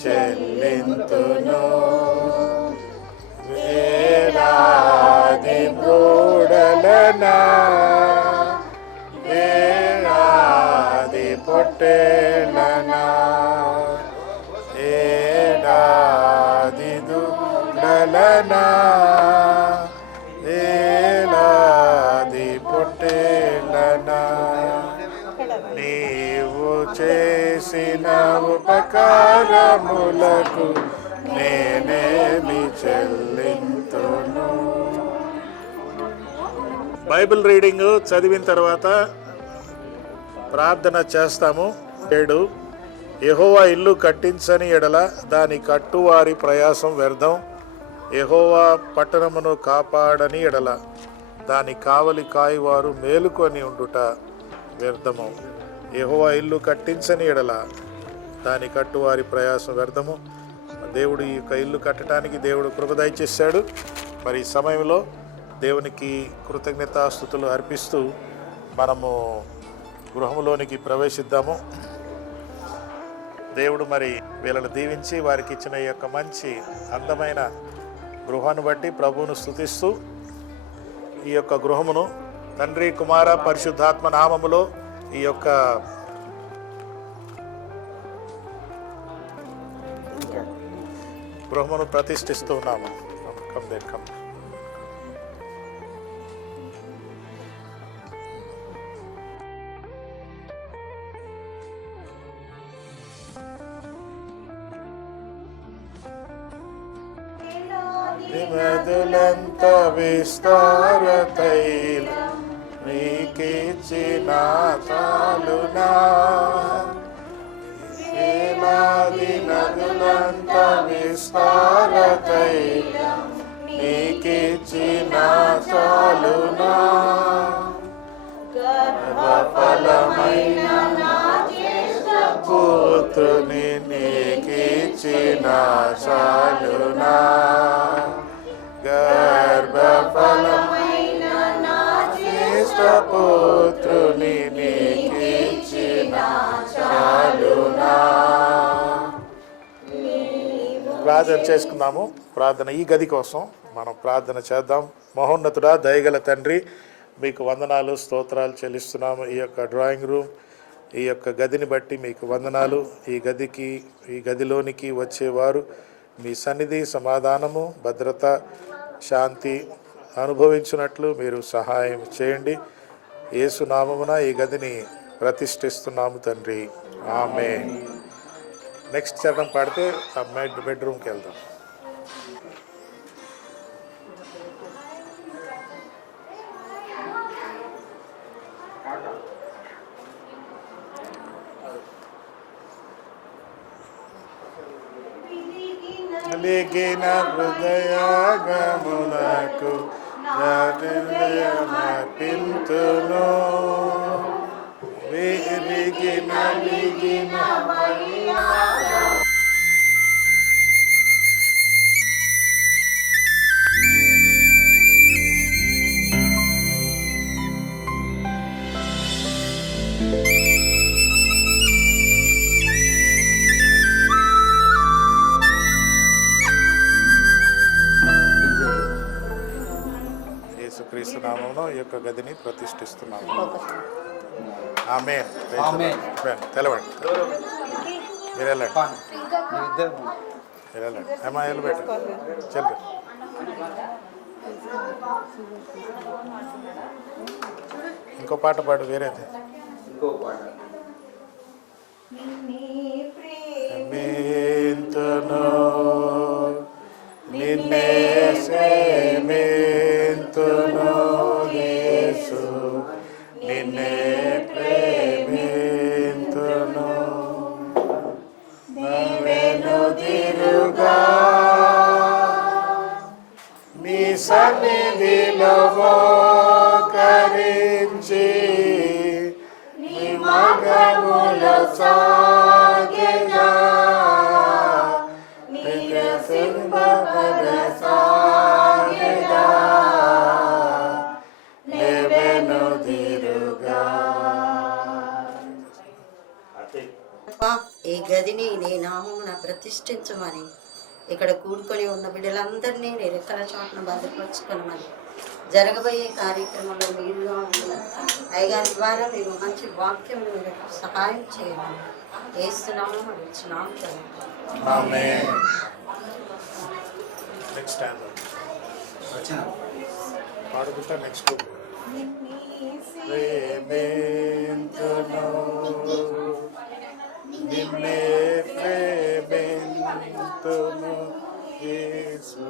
చెల్లింతును వేలాది బ్రోడలనా వేలాది పొట్టేలనా ఏడాది దుడ్డలనా వేలాది పొట్టేలనా నీవు చేసిన ఉపకారములకు నేనేమి చెల్లింతును. బైబిల్ రీడింగ్ చదివిన తర్వాత ప్రార్థన చేస్తాము. 7 యెహోవా ఇల్లు కట్టించని ఎడల దాని కట్టువారి ప్రయాసం వ్యర్థం. యెహోవా పట్టణమును కాపాడని ఎడల దాని కావలి కాయవారు మేలుకొని ఉండుట వ్యర్థము. యెహోవా ఇల్లు కట్టించని ఎడల దాని కట్టువారి ప్రయాసం వ్యర్థము. దేవుడు ఈ యొక్క ఇల్లు కట్టడానికి దేవుడు కృప దయచేశాడు. మరి ఈ సమయంలో దేవునికి కృతజ్ఞతాస్తుతులు అర్పిస్తూ మనము గృహంలోనికి ప్రవేశిద్దాము. దేవుడు మరి వీళ్ళను దీవించి వారికి ఇచ్చిన ఈ యొక్క మంచి అందమైన గృహాన్ని బట్టి ప్రభువును స్తుతిస్తూ ఈ యొక్క గృహమును తండ్రి కుమార పరిశుద్ధాత్మ నామములో ఈ యొక్క గృహమును ప్రతిష్ఠిస్తూ ఉన్నాము. విమదులంత విస్తార తైలం నీకిచ్చిన చాలునా వేలాది నదులంత విస్తార తైలం నీకిచ్చిన చాలునా గర్భఫలమైన పుత్రుని నీకిచ్చిన చాలునా గర్భఫలమైన పుత్రుని నీకిచ్చిన చాలునా. ప్రార్థన చేసుకుందాము. ప్రార్థన ఈ గది కోసం మనం ప్రార్థన చేద్దాం. మహోన్నతుడా దయగల తండ్రి, మీకు వందనాలు స్తోత్రాలు చెల్లిస్తున్నాము. ఈ యొక్క డ్రాయింగ్ రూమ్ ఈ యొక్క గదిని బట్టి మీకు వందనాలు. ఈ గదిలోనికి వచ్చేవారు మీ సన్నిధి సమాధానము భద్రత శాంతి అనుభవించినట్లు మీరు సహాయం చేయండి. యేసు నామమున ఈ గదిని ప్రతిష్ఠిస్తున్నాము తండ్రి, ఆమేన్. నెక్స్ట్ చరణం పాడితే ఆ బెడ్రూమ్కి వెళ్దాం. కలిగిన హృదయాగమునకు హృదయమర్పింతును విరిగి నలిగిన యేసుక్రీస్తు నామములో ఈ యొక్క గదిని ప్రతిష్ఠిస్తున్నాము. ఆమేన్. తెలవండి మీరు వెళ్ళండి అమ్మా వెళ్ళబెట్ట చెల్లి. ఇంకో పాట పాడు వేరేది. నిన్నే సేవింతును యేసు, నిన్నే ప్రేమింతును వెనుదిరుగా నీ సన్నిధిలో మోకరించి సాగెదా నిరసింపబడసాగెదా నెవెనుదిరుగా. ఈ గదిని నీ నామమున ప్రతిష్ఠించమని ఇక్కడ కూడుకొని ఉన్న బిడ్డలందరినీ నీ రెక్కల చోట్ల భద్రపరచుకోమని జరగబోయే కార్యక్రమంలో మీరు అయ్యగారి ద్వారా మీరు మంచి వాక్యం సహాయం చేయమని వేస్తున్నాము అడుగుతున్నాము. నెక్స్ట్ నిన్నే ప్రేమింతును యేసు,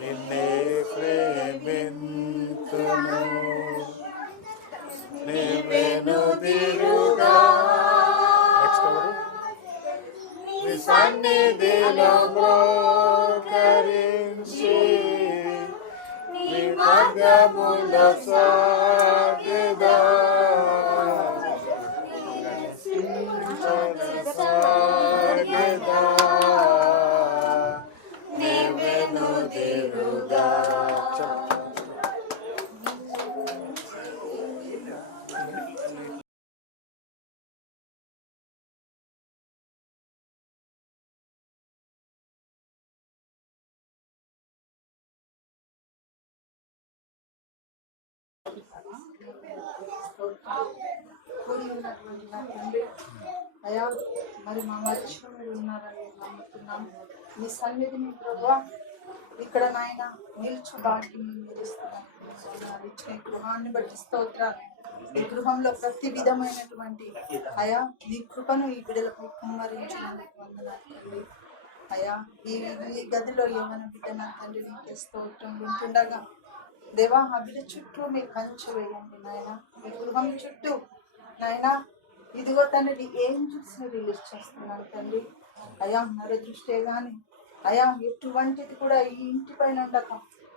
నిన్నే ప్రేమింతును నెవెనుదిరుగా. నెక్స్ట్ ఎవరు? నీ సన్నిధిలో మోకరించి నీ మార్గములో సాగెదా సాగెదా నెవెనుదిరుగా. కూడి ఉన్నటువంటి నా తండ్రి అయా, మరి మా మధ్యలో మీరు ఉన్నారని నమ్ముతున్నాం. మీ సన్నిధిని ప్రభా ఇక్కడ నాయన నిల్చు బాకి మీరు ఇస్తున్నాం. ఇచ్చిన గృహాన్ని బట్టి స్తోత్రాలు. ఈ గృహంలో ప్రతి విధమైనటువంటి అయా నీ కృపను ఈ బిడ్డలపై కుమ్మరించినందుకు వందనాలు తండ్రి. అయా ఈ గదిలో ఏమైనా బిడ్డ నా తండ్రి నీకే స్తోత్రం వింటుండగా దేవా ఆ బిడ్డ చుట్టూ మీరు కంచె వేయండి నాయన. మీ గృహం చుట్టూ నాయన ఇదిగో తండ్రి ఏంజల్స్ ని రిలీజ్ చేస్తున్నాను తండ్రి. అయా నర దృష్టే గాని అయా ఎటువంటిది కూడా ఈ ఇంటి పైన ఉండక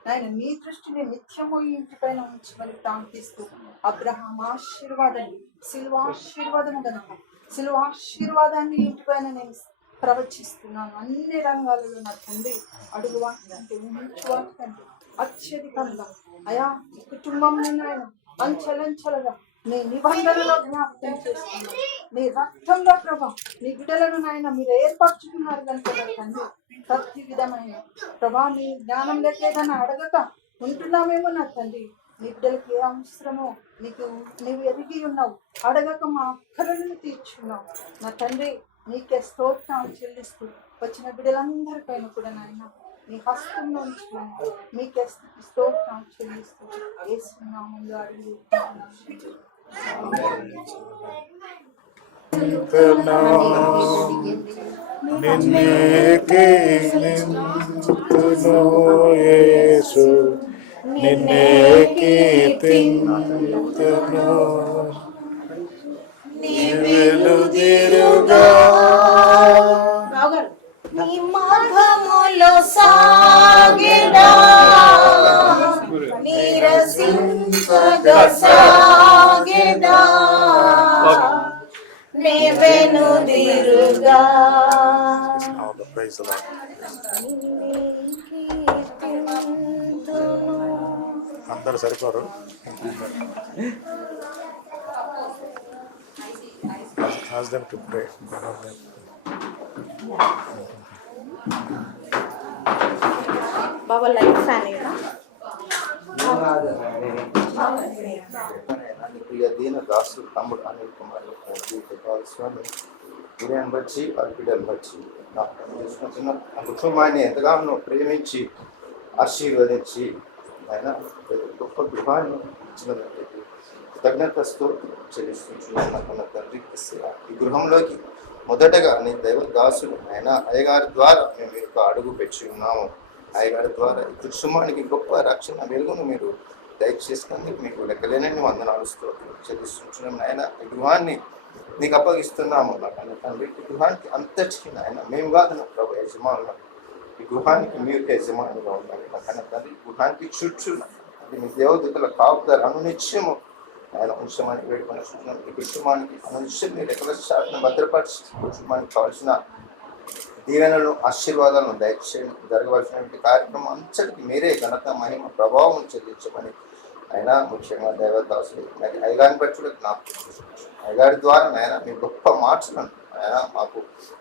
నాయన మీ దృష్టిని నిత్యము ఈ ఇంటి పైన ఉంచమని ప్రార్థిస్తూ అబ్రహాం ఆశీర్వాదాన్ని శిల్వాశీర్వాదము గనక శిల్వాశీర్వాదాన్ని ఇంటి పైన నేను ప్రవచిస్తున్నాను. అన్ని రంగాలలో నా తండ్రి అడుగు వాటికంటే ఊహించు వాటికంటే అత్యధికంగా అయా ఈ కుటుంబంలో నాయన అంచెలంచెలుగా నీ నిబంధనలో జ్ఞాపకం చేస్తున్నాను. నీ రక్తంలో ప్రభా నీ బిడ్డలను నాయన మీరు ఏర్పరచుకున్నారు కనుక తండ్రి ప్రతి విధమైన ప్రభా నీ జ్ఞానం లేక ఏదైనా అడగక ఉంటున్నామేమో నా తండ్రి. నీ బిడ్డలకి ఏ అవసరమో నీవు ఎదిగి ఉన్నావు. అడగక మా అక్కలను తీర్చున్నావు నా తండ్రి. నీకే స్తోత్రం చెల్లిస్తూ వచ్చిన బిడ్డలందరిపైన కూడా నాయన నీ హస్తంలో ఉంచుకున్నాను. మీకే స్తోత్రం చెల్లిస్తూ యేసునామములో అడిగి నిన్నే కీర్తింతును యేసు, నిన్నే కీర్తింతును నెవెనుదిరుగా. నీ మార్గములో సాగెదా నిరసింపగా సాగెదా నెవెనుదిరుగా. అందరు సరిపోరు. Ask them to pray. బాబా లైఫ్ ఫ్యాన్ ప్రియ దీన దాసుడు తమ్ముడు అనిల్ కుమార్ కావాల్సిన బిడ్డను బట్టి వారి బిడ్డను బట్టి చూసుకుంటున్న కుటుంబాన్ని ఎంతగానో ప్రేమించి ఆశీర్వదించి ఆయన గొప్ప గృహాన్ని ఇచ్చినట్టు కృతజ్ఞతతో చెల్లిస్తున్నాను తండ్రి. ఈ గృహంలోకి మొదటగా నీ దైవ దాసుడు ఆయన అయ్యగారి ద్వారా మేము మీకు అడుగు పెట్టి ఉన్నాము. అయ్యగారి ద్వారా ఈ కుటుంబానికి గొప్ప రక్షణ వెలుగును మీరు దయచేసినందుకు మీకు లెక్కలేనని వందనాలు స్తోత్రం చెల్లిస్తున్నాం. ఆయన ఈ గృహాన్ని నీకు అప్పగిస్తున్నాము నాకు తండ్రి. ఈ గృహానికి అంతటికి ఆయన మేము కాదు ప్రభు యజమానులు. ఈ గృహానికి మీరు యజమానులుగా ఉండాలి నాకు తండ్రి. ఈ గృహానికి చుట్టూ అది మీ దేవదూతల కాపుదల అనునిత్యము ఆయన ఉంచమని వేడుకొని వస్తున్నాం. ఈ కుటుంబానికి మనుషులు మీరు ఎక్కడ శాఖను భద్రపరిచి కుటుంబానికి కావాల్సిన దీవెనలు ఆశీర్వాదాలను దయచేయండి. జరగవలసినటువంటి కార్యక్రమం అంతటికి మీరే ఘనత మహిమ ప్రభావం చెల్లించమని అయినా ముఖ్యంగా దేవదాసులు అయ్యగారిని బట్టి కూడా జ్ఞాపకం అయ్యగారి ద్వారా ఆయన మీ గొప్ప మార్చులను ఆయన మాకు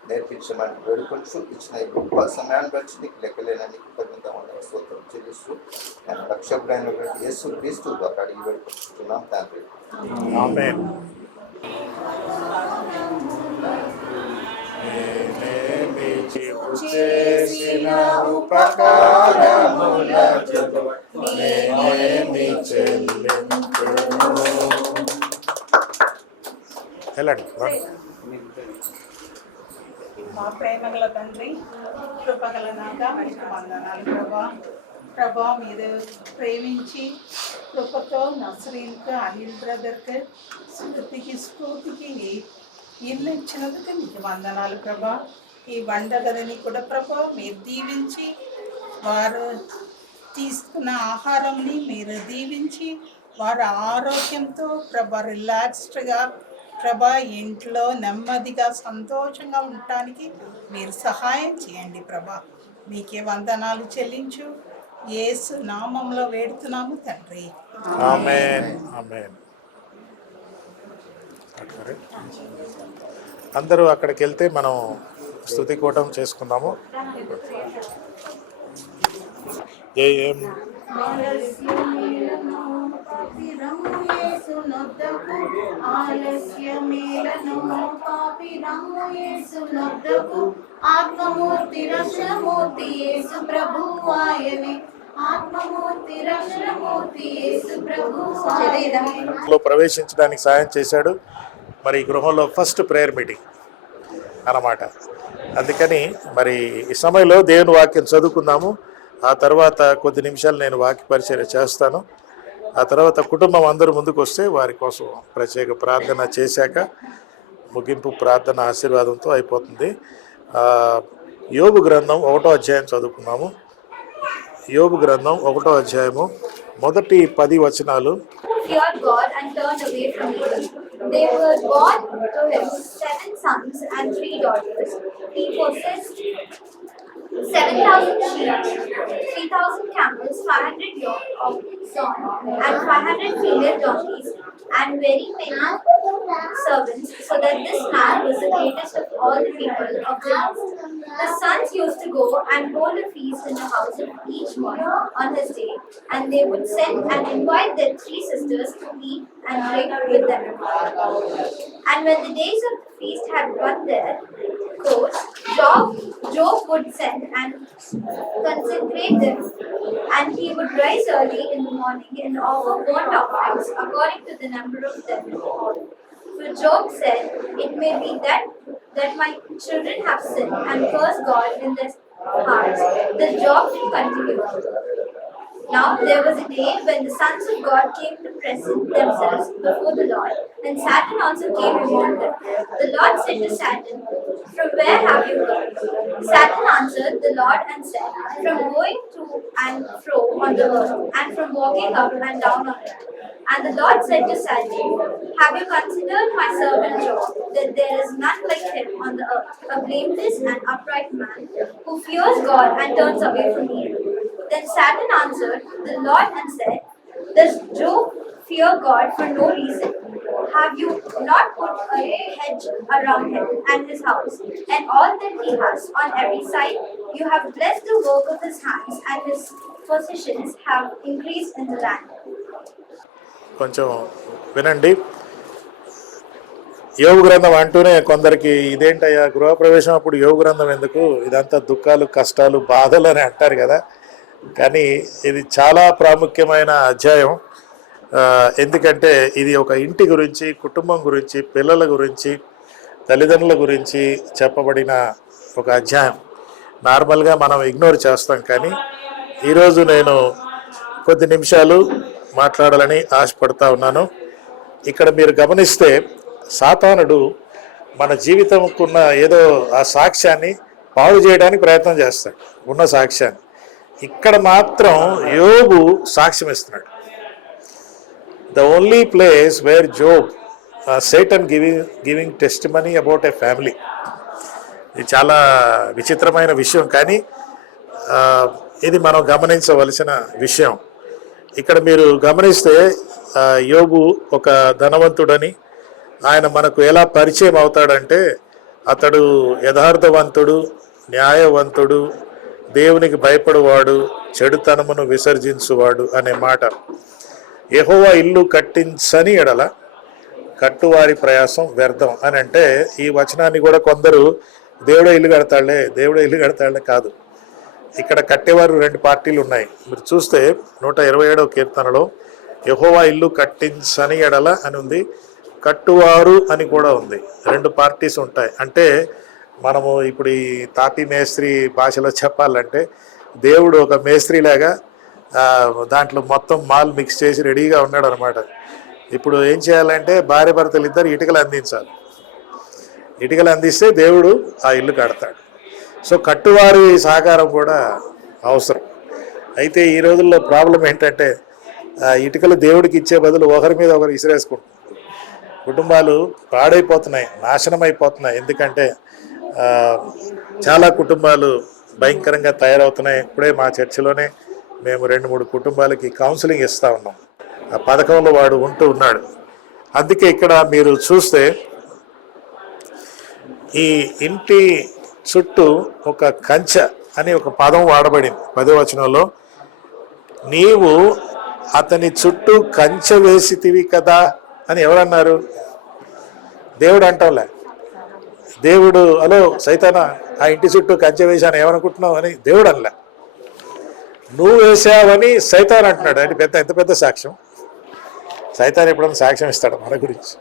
నేర్పించమని వేడుకొంచు. ఇచ్చిన ఈ గొప్ప సమయాన్ని బట్టి నీకు లెక్కలేనని కృతజ్ఞత స్తోత్రం చెల్లిస్తూ ఆయన రక్షకుడైనటువంటి యేసు క్రీస్తు ద్వారా అడిగి వేడుకొంచుతున్నాం తండ్రి. ఆమేన్. చేసిన ఉపకారములకు నేనేమి చెల్లింతును. వెళ్ళండి. మా ప్రేమగల తండ్రి, కృపగల నాథ, మీకు వందనాలు ప్రభా. ప్రభా మీరు ప్రేమించి కృపతో నస్రీన్కు, అనిల్ బ్రదర్కి, స్ఫూర్తికి ఇల్లు ఇచ్చినందుకు మీకు వందనాలు ప్రభా. ఈ వంటగదిని కూడా ప్రభా మీరు దీవించి, వారు తీసుకున్న ఆహారంని మీరు దీవించి, వారు ఆరోగ్యంతో ప్రభా రిలాక్స్డ్గా ప్రభా ఇంట్లో నెమ్మదిగా సంతోషంగా ఉండటానికి మీరు సహాయం చేయండి ప్రభా. మీకే వందనాలు చెల్లించు. యేసు నామంలో వేడుతున్నాము తండ్రి. ఆమేన్. ఆమేన్. అందరూ అక్కడికి వెళ్తే మనం స్తుతి కూటం చేసుకుందాము. ఏం ఆత్మమూర్తి రక్షణమూర్తి యేసు ప్రభువాయనే. ఆత్మమూర్తి రక్షణమూర్తి యేసు ప్రభువాయనే. ప్రవేశించడానికి సాయం చేశాడు. మరి ఈ గృహంలో ఫస్ట్ ప్రేయర్ మీటింగ్ అన్నమాట. అందుకని మరి ఈ సమయంలో దేవుని వాక్యం చదువుకుందాము. ఆ తర్వాత కొద్ది నిమిషాలు నేను వాక్య పరిచర్య చేస్తాను. ఆ తర్వాత కుటుంబం అందరూ ముందుకు వస్తే వారి కోసం ప్రత్యేక ప్రార్థన చేశాక ముగింపు ప్రార్థన ఆశీర్వాదంతో అయిపోతుంది. యోబు గ్రంథం 1వ అధ్యాయం చదువుకున్నాము. యోబు గ్రంథం 1వ అధ్యాయము మొదటి 10 వచనాలు. Feared God and turned away from evil. They were born to him 7 sons and 3 daughters. He possessed 7,000 sheep, 3,000 camels, 500 yoke of oxen, and 500 female donkeys, and very many servants, so that this man was the greatest of all the people of the east. The sons used to go and hold a feast in the house of each one on his day, and they would send and invite their 3 sisters to eat and drink with them. And when the days of the feast had run their course, Job would send and consecrate them, and he would rise early in the morning and offer burnt offerings according to the number of them. For Job said, "It may be that my children have sinned and cursed God in their hearts." The Job did continue. Now there was a day when the sons of God came to present themselves before the Lord, and Satan also came among them. The Lord said to Satan, "From where have you come?" Satan answered the Lord and said, "From going to and fro on the earth, and from walking up and down on it." And the Lord said to Satan, "Have you considered my servant Job, that there is none like him on the earth, a blameless and upright man, who fears God and turns away from evil?" Then Satan answered the Lord and said, "Does Job fear God for no reason? Have you not put a hedge around him and his house, and all that he has on every side? You have blessed the work of his hands, and his possessions have increased in the land." కొంచెం వినండి. యోబు గ్రంథం అంటూనే కొందరికి ఇదేంటయ్యా గృహప్రవేశం అప్పుడు యోబు గ్రంథం ఎందుకు, ఇదంతా దుఃఖాలు కష్టాలు బాధలు అని అంటారు కదా. కానీ ఇది చాలా ప్రాముఖ్యమైన అధ్యాయం. ఎందుకంటే ఇది ఒక ఇంటి గురించి, కుటుంబం గురించి, పిల్లల గురించి, తల్లిదండ్రుల గురించి చెప్పబడిన ఒక అధ్యాయం. నార్మల్గా మనం ఇగ్నోర్ చేస్తాం, కానీ ఈరోజు నేను కొద్ది నిమిషాలు మాట్లాడాలని ఆశపడతా ఉన్నాను. ఇక్కడ మీరు గమనిస్తే సాతానుడు మన జీవితంకున్న ఏదో ఆ సాక్ష్యాన్ని పాడు చేయడానికి ప్రయత్నం చేస్తాడు, ఉన్న సాక్ష్యాన్ని. ఇక్కడ మాత్రం యోబు సాక్ష్యం ఇస్తున్నాడు. The only place where Job, Satan giving testimony about a family. ఇది చాలా విచిత్రమైన విషయం, కానీ ఇది మనం గమనించవలసిన విషయం. ఇక్కడ మీరు గమనిస్తే యోబు ఒక ధనవంతుడని ఆయన మనకు ఎలా పరిచయం అవుతాడంటే, అతడు యథార్థవంతుడు, న్యాయవంతుడు, దేవునికి భయపడువాడు, చెడుతనమును విసర్జించువాడు అనే మాట. యెహోవా ఇల్లు కట్టించని ఎడల కట్టువారి ప్రయాసం వ్యర్థం అని అంటే, ఈ వచనాన్ని కూడా కొందరు దేవుడే ఇల్లు కడతాడులే కాదు. ఇక్కడ కట్టేవారు 2 పార్టీలు ఉన్నాయి. మీరు చూస్తే 127వ కీర్తనలో యెహోవా ఇల్లు కట్టించని ఎడల అని ఉంది, కట్టువారు అని కూడా ఉంది. 2 పార్టీస్ ఉంటాయి. అంటే మనము ఇప్పుడు ఈ తాపీ మేస్త్రి భాషలో చెప్పాలంటే, దేవుడు ఒక మేస్త్రిలాగా దాంట్లో మొత్తం మాల్ మిక్స్ చేసి రెడీగా ఉన్నాడు అనమాట. ఇప్పుడు ఏం చేయాలంటే భార్య భర్తలు ఇద్దరు ఇటుకలు అందించాలి. ఇటుకలు అందిస్తే దేవుడు ఆ ఇల్లు కడతాడు. సో కట్టువారి సహకారం కూడా అవసరం. అయితే ఈ రోజుల్లో ప్రాబ్లం ఏంటంటే, ఇటుకలు దేవుడికి ఇచ్చే బదులు ఒకరి మీద ఒకరు ఇసిరేసుకుంటున్నారు. కుటుంబాలు పాడైపోతున్నాయి, నాశనం అయిపోతున్నాయి. ఎందుకంటే చాలా కుటుంబాలు భయంకరంగా తయారవుతున్నాయి. ఇప్పుడే మా చర్చిలోనే మేము 2-3 కుటుంబాలకి కౌన్సిలింగ్ ఇస్తూ ఉన్నాం. ఆ పథకంలో వాడు ఉంటూ ఉన్నాడు. అందుకే ఇక్కడ మీరు చూస్తే ఈ ఇంటి చుట్టూ ఒక కంచె అని ఒక పదం వాడబడింది 10వ వచనంలో. నీవు అతని చుట్టూ కంచె వేసితివి కదా అని ఎవరన్నారు? దేవుడు అంటాంలే. దేవుడు హలో సైతానా ఆ ఇంటి చుట్టూ కంచె వేశాను ఏమనుకుంటున్నావు అని దేవుడు అనలే, నువ్వు వేసావని సైతాన్ అంటున్నాడు. అంటే ఎంత పెద్ద సాక్ష్యం. సైతాన్ ఎప్పుడన్నా సాక్ష్యం ఇస్తాడు మన గురించి,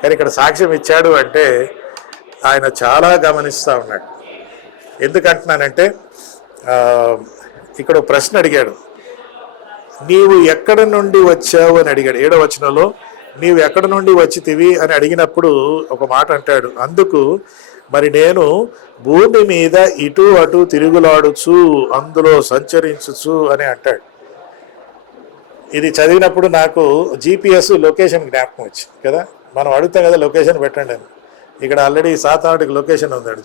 కానీ ఇక్కడ సాక్ష్యం ఇచ్చాడు అంటే ఆయన చాలా గమనిస్తూ ఉన్నాడు. ఎందుకంటున్నానంటే ఇక్కడ ప్రశ్న అడిగాడు, నీవు ఎక్కడ నుండి వచ్చావు అని అడిగాడు. 7వ వచనంలో నీవు ఎక్కడ నుండి వచ్చితివి అని అడిగినప్పుడు ఒక మాట అంటాడు, అందుకు మరి నేను భూమి మీద ఇటు అటు తిరుగులాడుచు అందులో సంచరించుచు అని అంటాడు. ఇది చదివినప్పుడు నాకు GPS లొకేషన్ జ్ఞాపకం వచ్చింది కదా. మనం అడుగుతాం కదా లొకేషన్ పెట్టండి అని. ఇక్కడ ఆల్రెడీ సాతానుడికి లొకేషన్ ఉందాడు.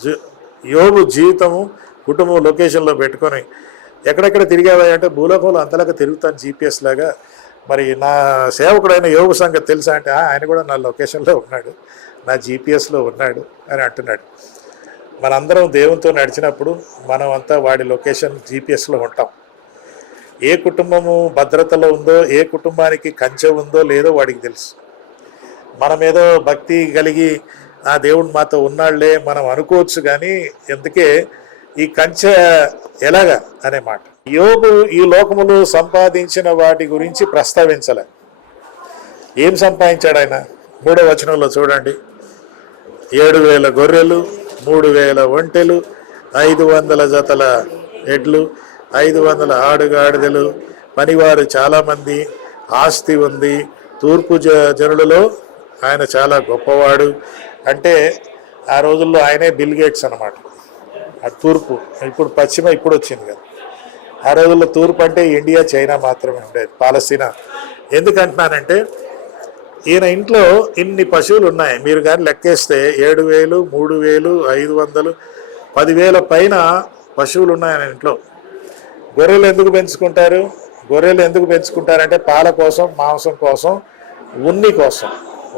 యోబు జీవితము కుటుంబం లొకేషన్లో పెట్టుకొని ఎక్కడెక్కడ తిరిగావా అంటే, భూలోకంలో అంతలాగా తిరుగుతాను GPS లాగా. మరి నా సేవకుడైన యోబు సంగతి తెలుసా అంటే, ఆయన కూడా నా లొకేషన్లో ఉన్నాడు, నా GPSలో ఉన్నాడు అని అంటున్నాడు. మనందరం దేవునితో నడిచినప్పుడు మనం అంతా వాడి లొకేషన్ GPSలో ఉంటాం. ఏ కుటుంబము భద్రతలో ఉందో, ఏ కుటుంబానికి కంచె ఉందో లేదో వాడికి తెలుసు. మనం ఏదో భక్తి కలిగి ఆ దేవుడు మాతో ఉన్నాళ్లే మనం అనుకోవచ్చు, కానీ ఎందుకే ఈ కంచె ఎలాగా అనే మాట. యోబు ఈ లోకములో సంపాదించిన వాటి గురించి ప్రస్తావించలే. ఏం సంపాదించాడు ఆయన? 3వ వచనంలో చూడండి, 7,000 గొర్రెలు, 3,000 ఒంటెలు, 500 జతల ఎడ్లు, 500 ఆడుగాడిదలు, పనివారు చాలామంది, ఆస్తి ఉంది. తూర్పు జనులలో ఆయన చాలా గొప్పవాడు. అంటే ఆ రోజుల్లో ఆయనే బిల్ గేట్స్ అన్నమాట. ఆ తూర్పు, ఇప్పుడు పశ్చిమ ఇప్పుడు వచ్చింది కదా. ఆ రోజుల్లో తూర్పు అంటే ఇండియా, చైనా మాత్రమే ఉండేది, పాలస్తీనా. ఎందుకంటున్నానంటే ఈయన ఇంట్లో ఇన్ని పశువులు ఉన్నాయి. మీరు కానీ లెక్కేస్తే 7,000, 3,000, 500, 10,000 పైన పశువులు ఉన్నాయి ఆయన ఇంట్లో. గొర్రెలు ఎందుకు పెంచుకుంటారంటే పాల కోసం, మాంసం కోసం, ఉన్ని కోసం.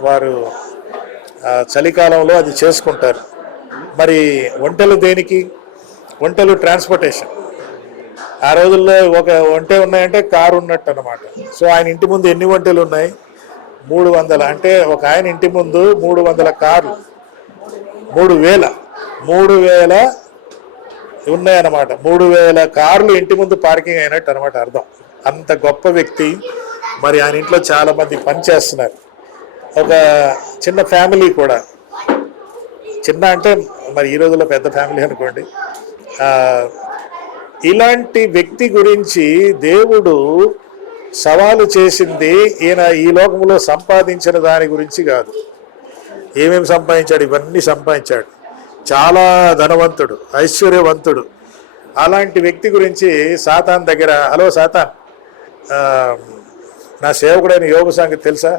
వారు చలికాలంలో అది చేసుకుంటారు. మరి ఒంటెలు దేనికి? ఒంటెలు ట్రాన్స్పోర్టేషన్. ఆ రోజుల్లో ఒక ఒంటె ఉన్నాయంటే కారు ఉన్నట్టు అన్నమాట. సో ఆయన ఇంటి ముందు ఎన్ని ఒంటెలు ఉన్నాయి? 300. అంటే ఒక ఆయన ఇంటి ముందు 300 కార్లు, 3,000 ఉన్నాయన్నమాట. 3,000 కార్లు ఇంటి ముందు పార్కింగ్ అయినట్టు అనమాట అర్థం. అంత గొప్ప వ్యక్తి. మరి ఆయన ఇంట్లో చాలామంది పనిచేస్తున్నారు. ఒక చిన్న ఫ్యామిలీ కూడా, చిన్న అంటే మరి ఈ రోజుల్లో పెద్ద ఫ్యామిలీ అనుకోండి. ఇలాంటి వ్యక్తి గురించి దేవుడు సవాలు చేసింది ఈయన ఈ లోకంలో సంపాదించిన దాని గురించి కాదు. ఏమేమి సంపాదించాడు? ఇవన్నీ సంపాదించాడు. చాలా ధనవంతుడు, ఐశ్వర్యవంతుడు. అలాంటి వ్యక్తి గురించి సాతాన్ దగ్గర, హలో సాతాన్, నా సేవకుడైన యోబు సంగతి తెలుసా?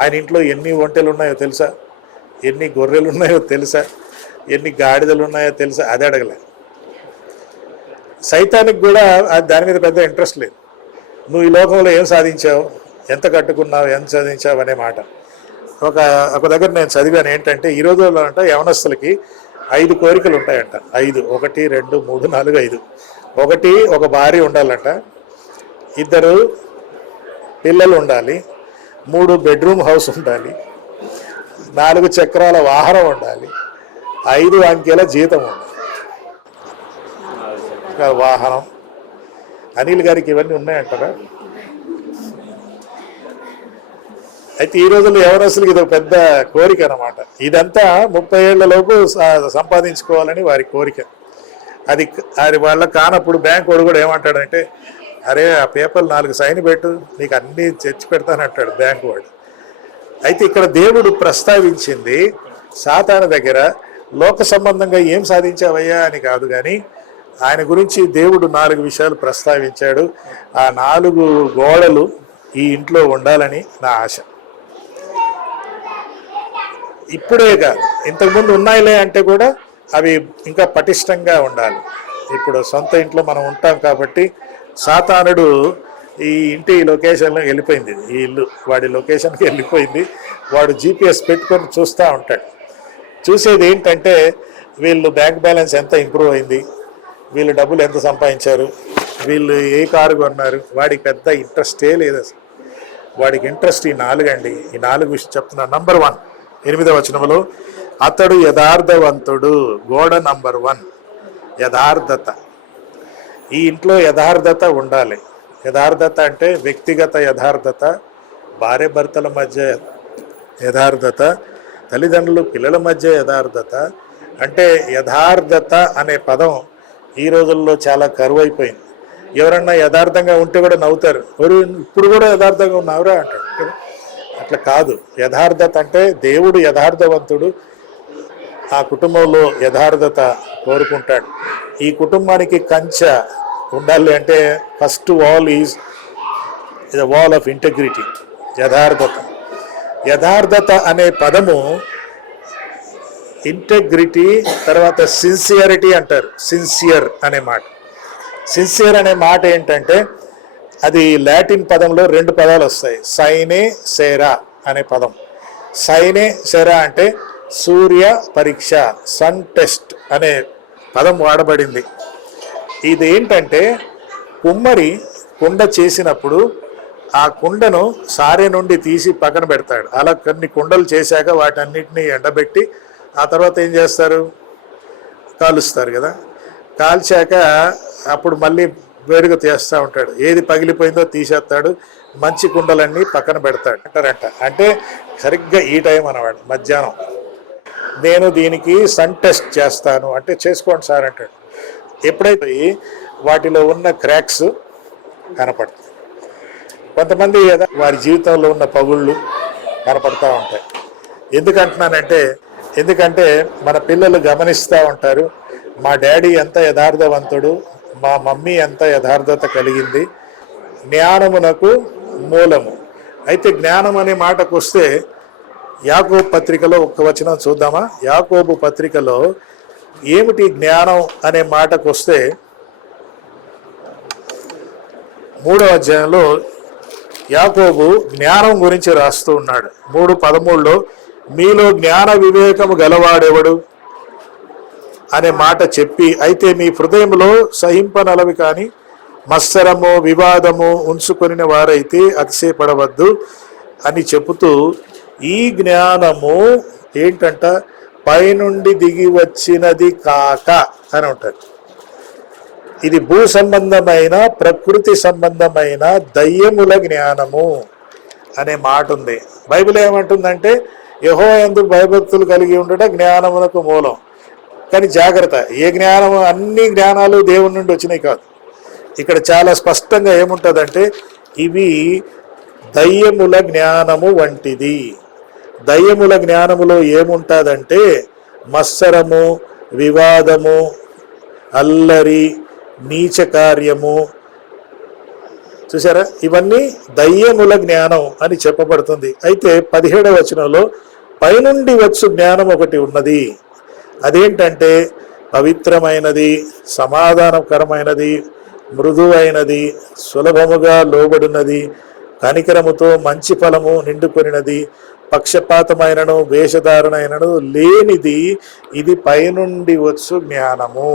ఆయన ఇంట్లో ఎన్ని ఒంటెలు ఉన్నాయో తెలుసా? ఎన్ని గొర్రెలు ఉన్నాయో తెలుసా? ఎన్ని గాడిదలు ఉన్నాయో తెలుసా? అది అడగలే. సైతానికి కూడా దాని మీద పెద్ద ఇంట్రెస్ట్ లేదు. నువ్వు ఈ లోకంలో ఏం సాధించావు, ఎంత కట్టుకున్నావు, ఎంత సాధించావు అనే మాట. ఒక దగ్గర నేను చదివాను ఏంటంటే, ఈ రోజుల్లో అంట యవనస్తులకి 5 కోరికలు ఉంటాయంట. 5, 1, 2, 3, 4, 5. 1, ఒక భార్య ఉండాలంట, 2 పిల్లలు ఉండాలి, 3 బెడ్రూమ్ హౌస్ ఉండాలి, 4 చక్రాల వాహనం ఉండాలి, 5 అంకెల జీతం ఉండాలి. వాహనం. అనిల్ గారికి ఇవన్నీ ఉన్నాయంటారా? అయితే ఈ రోజుల్లో యవనస్తులకి ఇది ఒక పెద్ద కోరిక అన్నమాట. ఇదంతా 30 ఏళ్లలోపు సంపాదించుకోవాలని వారి కోరిక. అది వాళ్ళ కానప్పుడు బ్యాంక్ వాడు కూడా ఏమంటాడంటే, అరే ఆ పేపర్లు 4 సైన్ పెట్టు, నీకు అన్నీ తెచ్చి పెడతానంటాడు బ్యాంక్ వాడు. అయితే ఇక్కడ దేవుడు ప్రస్తావించింది సాతాను దగ్గర లోక సంబంధంగా ఏం సాధించావయ్యా అని కాదు, కానీ ఆయన గురించి దేవుడు 4 విషయాలు ప్రస్తావించాడు. ఆ 4 గోడలు ఈ ఇంట్లో ఉండాలని నా ఆశ. ఇప్పుడే కాదు, ఇంతకుముందు ఉన్నాయిలే అంటే కూడా అవి ఇంకా పటిష్టంగా ఉండాలి. ఇప్పుడు సొంత ఇంట్లో మనం ఉంటాం కాబట్టి సాతానుడు ఈ ఇంటి లొకేషన్లో వెళ్ళిపోయింది, ఈ ఇల్లు వాడి లొకేషన్కి వెళ్ళిపోయింది. వాడు GPS పెట్టుకొని చూస్తూ ఉంటాడు. చూసేది ఏంటంటే వీళ్ళు బ్యాంక్ బ్యాలెన్స్ ఎంత ఇంప్రూవ్ అయింది, వీళ్ళు డబ్బులు ఎంత సంపాదించారు, వీళ్ళు ఏ కారు కొన్నారు. వాడికి పెద్ద ఇంట్రెస్టే లేదు అసలు. వాడికి ఇంట్రెస్ట్ ఈ 4 అండి. ఈ 4 విషయం చెప్తున్నా. నంబర్ 1, 8వ వచనంలో, అతడు యథార్థవంతుడు. గోడ నంబర్ 1 యథార్థత. ఈ ఇంట్లో యథార్థత ఉండాలి. యథార్థత అంటే వ్యక్తిగత యథార్థత, భార్య భర్తల మధ్య యథార్థత, తల్లిదండ్రులు పిల్లల మధ్య యథార్థత. అంటే యథార్థత అనే పదం ఈ రోజుల్లో చాలా కరువైపోయింది. ఎవరన్నా యథార్థంగా ఉంటే కూడా నవ్వుతారు, ఇప్పుడు కూడా యథార్థంగా ఉన్నావురా అంటాడు కదా. అట్లా కాదు. యథార్థత అంటే దేవుడు యథార్థవంతుడు. ఆ కుటుంబంలో యథార్థత కోరుకుంటాడు. ఈ కుటుంబానికి కంచె ఉండాలి అంటే first wall is the wall of integrity, యథార్థత. యథార్థత అనే పదము ఇంటెగ్రిటీ తర్వాత సిన్సియరిటీ అంటారు. సిన్సియర్ అనే మాట. సిన్సియర్ అనే మాట ఏంటంటే అది లాటిన్ పదంలో 2 పదాలు వస్తాయి. సైనే సెరా అనే పదం. సైనే సెరా అంటే సూర్య పరీక్ష, సన్ టెస్ట్ అనే పదం వాడబడింది. ఇది ఏంటంటే కుమ్మరి కుండ చేసినప్పుడు ఆ కుండను సారె నుండి తీసి పక్కన పెడతాడు. అలా కొన్ని కుండలు చేశాక వాటన్నిటిని ఎండబెట్టి ఆ తర్వాత ఏం చేస్తారు, కాలుస్తారు కదా. కాల్చాక అప్పుడు మళ్ళీ వేరుగా తీస్తూ ఉంటాడు. ఏది పగిలిపోయిందో తీసేస్తాడు, మంచి కుండలన్నీ పక్కన పెడతాడు అంటారంట. అంటే సరిగ్గా ఈ టైం అన్నవాడు, మధ్యాహ్నం. నేను దీనికి సన్ టెస్ట్ చేస్తాను అంటే చేసుకోండి సార్ అంటాడు. ఎప్పుడైతే వాటిలో ఉన్న క్రాక్స్ కనపడతాయి. కొంతమంది వారి జీవితంలో ఉన్న పగుళ్ళు కనపడతా ఉంటాయి. ఎందుకంటే మన పిల్లలు గమనిస్తూ ఉంటారు, మా డాడీ ఎంత యథార్థవంతుడు, మా మమ్మీ ఎంత యథార్థత కలిగింది. జ్ఞానమునకు మూలము. అయితే జ్ఞానం అనే మాటకు వస్తే యాకోబు పత్రికలో ఒక్క వచనం చూద్దామా? యాకోబు పత్రికలో ఏమిటి జ్ఞానం అనే మాటకు వస్తే 3వ అధ్యాయంలో యాకోబు జ్ఞానం గురించి రాస్తూ ఉన్నాడు. 3:13లో మీలో జ్ఞాన వివేకము గలవాడెవడు అనే మాట చెప్పి, అయితే మీ హృదయంలో సహింపనలవి కానీ మత్సరము వివాదము ఉంచుకొనిన వారైతే అతిశయపడవద్దు అని చెబుతూ, ఈ జ్ఞానము ఏంటంట, పైనుండి దిగి వచ్చినది కాక అని ఉంటుంది. ఇది భూ సంబంధమైన ప్రకృతి సంబంధమైన దయ్యముల జ్ఞానము అనే మాట ఉంది. బైబిల్ ఏమంటుందంటే యెహోవా యందు భయభక్తులు కలిగి ఉండట జ్ఞానమునకు మూలం. కానీ జాగ్రత్త, ఏ జ్ఞానము, అన్ని జ్ఞానాలు దేవుని నుండి వచ్చినాయి కాదు. ఇక్కడ చాలా స్పష్టంగా ఏముంటుందంటే ఇవి దయ్యముల జ్ఞానము వంటిది. దయ్యముల జ్ఞానములో ఏముంటుందంటే మత్సరము, వివాదము, అల్లరి, నీచ కార్యము, చూసారా, ఇవన్నీ దయ్యముల జ్ఞానం అని చెప్పబడుతుంది. అయితే 17వ వచనంలో పైనుండి వచ్చు జ్ఞానం ఒకటి ఉన్నది. అదేంటంటే పవిత్రమైనది, సమాధానకరమైనది, మృదువైనది, సులభముగా లోబడినది, కనికరముతో మంచి ఫలము నిండుకొనినది, పక్షపాతమైనను వేషధారణైనను లేనిది, ఇది పైనుండి వచ్చు జ్ఞానము.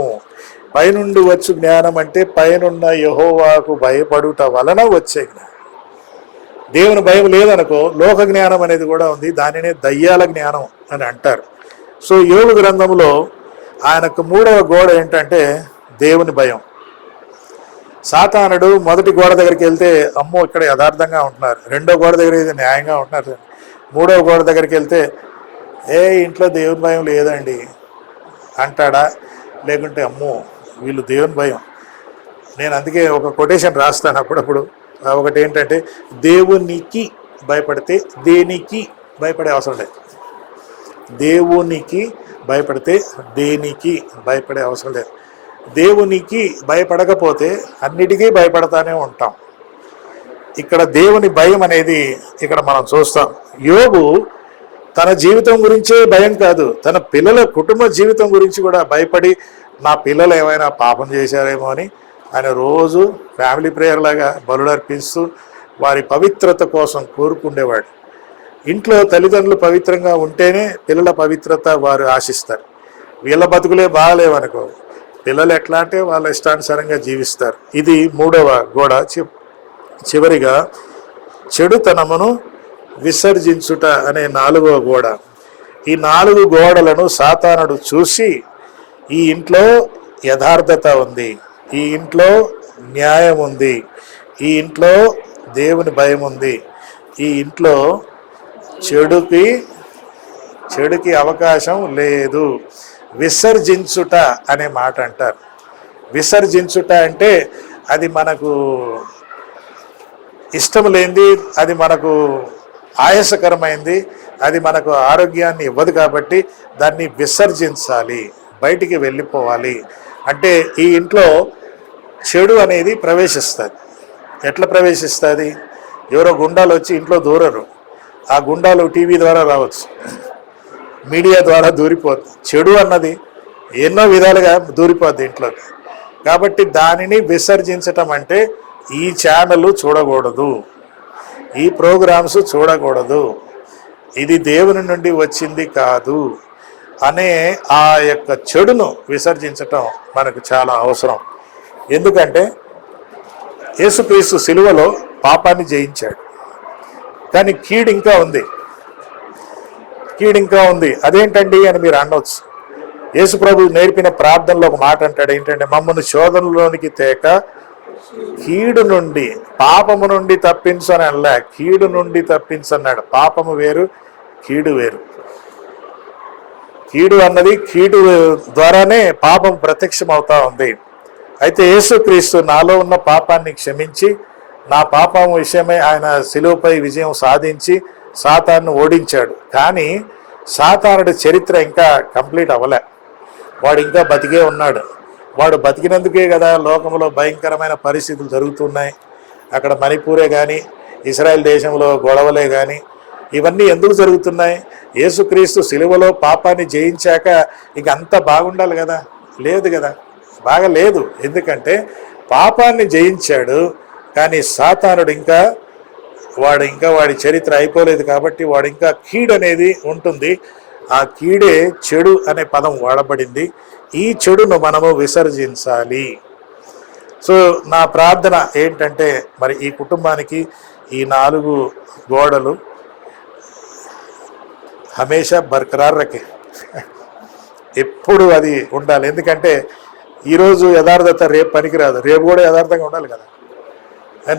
పైనుండి వచ్చు జ్ఞానం అంటే పైనున్న యెహోవాకు భయపడుట వలన వచ్చే జ్ఞానం. దేవుని భయం లేదనుకో, లోక జ్ఞానం అనేది కూడా ఉంది, దానినే దయ్యాల జ్ఞానం అని అంటారు. సో యోబు గ్రంథంలో ఆయనకు 3వ గోడ ఏంటంటే దేవుని భయం. సాతానుడు మొదటి గోడ దగ్గరికి వెళ్తే అమ్మో ఇక్కడ యథార్థంగా ఉంటున్నారు, 2వ గోడ దగ్గర అయితే న్యాయంగా ఉంటున్నారు, 3వ గోడ దగ్గరికి వెళ్తే ఇంట్లో దేవుని భయం లేదండి అంటాడా, లేకుంటే అమ్మో వీళ్ళు దేవుని భయం. నేను అందుకే ఒక కొటేషన్ రాస్తాను అప్పుడప్పుడు. ఒకటి ఏంటంటే దేవునికి భయపడితే దేనికి భయపడే అవసరం లేదు. దేవునికి భయపడితే దేనికి భయపడే అవసరం లేదు. దేవునికి భయపడకపోతే అన్నిటికీ భయపడతానే ఉంటాం. ఇక్కడ దేవుని భయం అనేది ఇక్కడ మనం చూస్తాం. యోబు తన జీవితం గురించే భయం కాదు, తన పిల్లల కుటుంబ జీవితం గురించి కూడా భయపడి నా పిల్లలు ఏమైనా పాపం చేశారేమో అని ఆయన రోజు ఫ్యామిలీ ప్రేయర్ లాగా బలులర్పిస్తూ వారి పవిత్రత కోసం కోరుకుండేవాడు. ఇంట్లో తల్లిదండ్రులు పవిత్రంగా ఉంటేనే పిల్లల పవిత్రత వారు ఆశిస్తారు. వీళ్ళ బతుకులే బాగాలేవనుకో, పిల్లలు ఎట్లా అంటే వాళ్ళ ఇష్టానుసారంగా జీవిస్తారు. ఇది 3వ గోడ. చివరిగా చెడుతనమును విసర్జించుట అనే 4వ గోడ. ఈ 4 గోడలను సాతానుడు చూసి ఈ ఇంట్లో యథార్థత ఉంది, ఈ ఇంట్లో న్యాయం ఉంది, ఈ ఇంట్లో దేవుని భయం ఉంది, ఈ ఇంట్లో చెడుకి అవకాశం లేదు, విసర్జించుట అనే మాట అంటారు. విసర్జించుట అంటే అది మనకు ఇష్టం లేనిది, అది మనకు ఆయాసకరమైంది, అది మనకు ఆరోగ్యాన్ని ఇవ్వదు కాబట్టి దాన్ని విసర్జించాలి, బయటికి వెళ్ళిపోవాలి. అంటే ఈ ఇంట్లో చెడు అనేది ప్రవేశిస్తుంది. ఎట్లా ప్రవేశిస్తుంది? ఎవరో గుండాలు వచ్చి ఇంట్లో దూరరు, ఆ గుండాలు టీవీ ద్వారా రావచ్చు, మీడియా ద్వారా దూరిపోద్ది. చెడు అన్నది ఎన్నో విధాలుగా దూరిపోద్ది ఇంట్లోకి. కాబట్టి దానిని విసర్జించటం అంటే ఈ ఛానల్ చూడకూడదు, ఈ ప్రోగ్రామ్స్ చూడకూడదు, ఇది దేవుని నుండి వచ్చింది కాదు అనే ఆ యొక్క చెడును విసర్జించటం మనకు చాలా అవసరం. ఎందుకంటే యేసుక్రీస్తు సిలువలో పాపాన్ని జయించాడు, కానీ కీడు ఇంకా ఉంది. అదేంటండి అని మీరు అనవచ్చు. యేసు ప్రభు నేర్పిన ప్రార్థనలో ఒక మాట అంటాడు, ఏంటంటే మమ్మల్ని శోధనలోనికి తేక కీడు నుండి, పాపము నుండి తప్పించు అని అనలే, కీడు నుండి తప్పించు అన్నాడు. పాపము వేరు, కీడు వేరు. కీడు అన్నది, కీడు ద్వారానే పాపం ప్రత్యక్షం అవుతా ఉంది. అయితే యేసుక్రీస్తు నాలో ఉన్న పాపాన్ని క్షమించి నా పాపం విషయమై ఆయన శిలువపై విజయం సాధించి సాతాను ఓడించాడు. కానీ సాతానుడి చరిత్ర ఇంకా కంప్లీట్ అవ్వలే, వాడు ఇంకా బతికే ఉన్నాడు. వాడు బతికినందుకే కదా లోకంలో భయంకరమైన పరిస్థితులు జరుగుతున్నాయి. అక్కడ మణిపూరే కానీ, ఇజ్రాయెల్ దేశంలో గొడవలే కానీ, ఇవన్నీ ఎందుకు జరుగుతున్నాయి? యేసుక్రీస్తు సిలువలో పాపాన్ని జయించాక ఇక అంతా బాగుండాలి కదా? లేదు కదా, బాగలేదు. ఎందుకంటే పాపాన్ని జయించాడు, కానీ సాతానుడు వాడి చరిత్ర అయిపోలేదు కాబట్టి వాడు ఇంకా కీడు అనేది ఉంటుంది. ఆ కీడే చెడు అనే పదం వాడబడింది. ఈ చెడును మనము విసర్జించాలి. సో నా ప్రార్థన ఏంటంటే, మరి ఈ కుటుంబానికి ఈ 4 గోడలు హమేషా బర్కరార్ రకే, ఎప్పుడు అది ఉండాలి. ఎందుకంటే ఈరోజు యథార్థత రేపు పనికిరాదు, రేపు కూడా యథార్థంగా ఉండాలి కదా.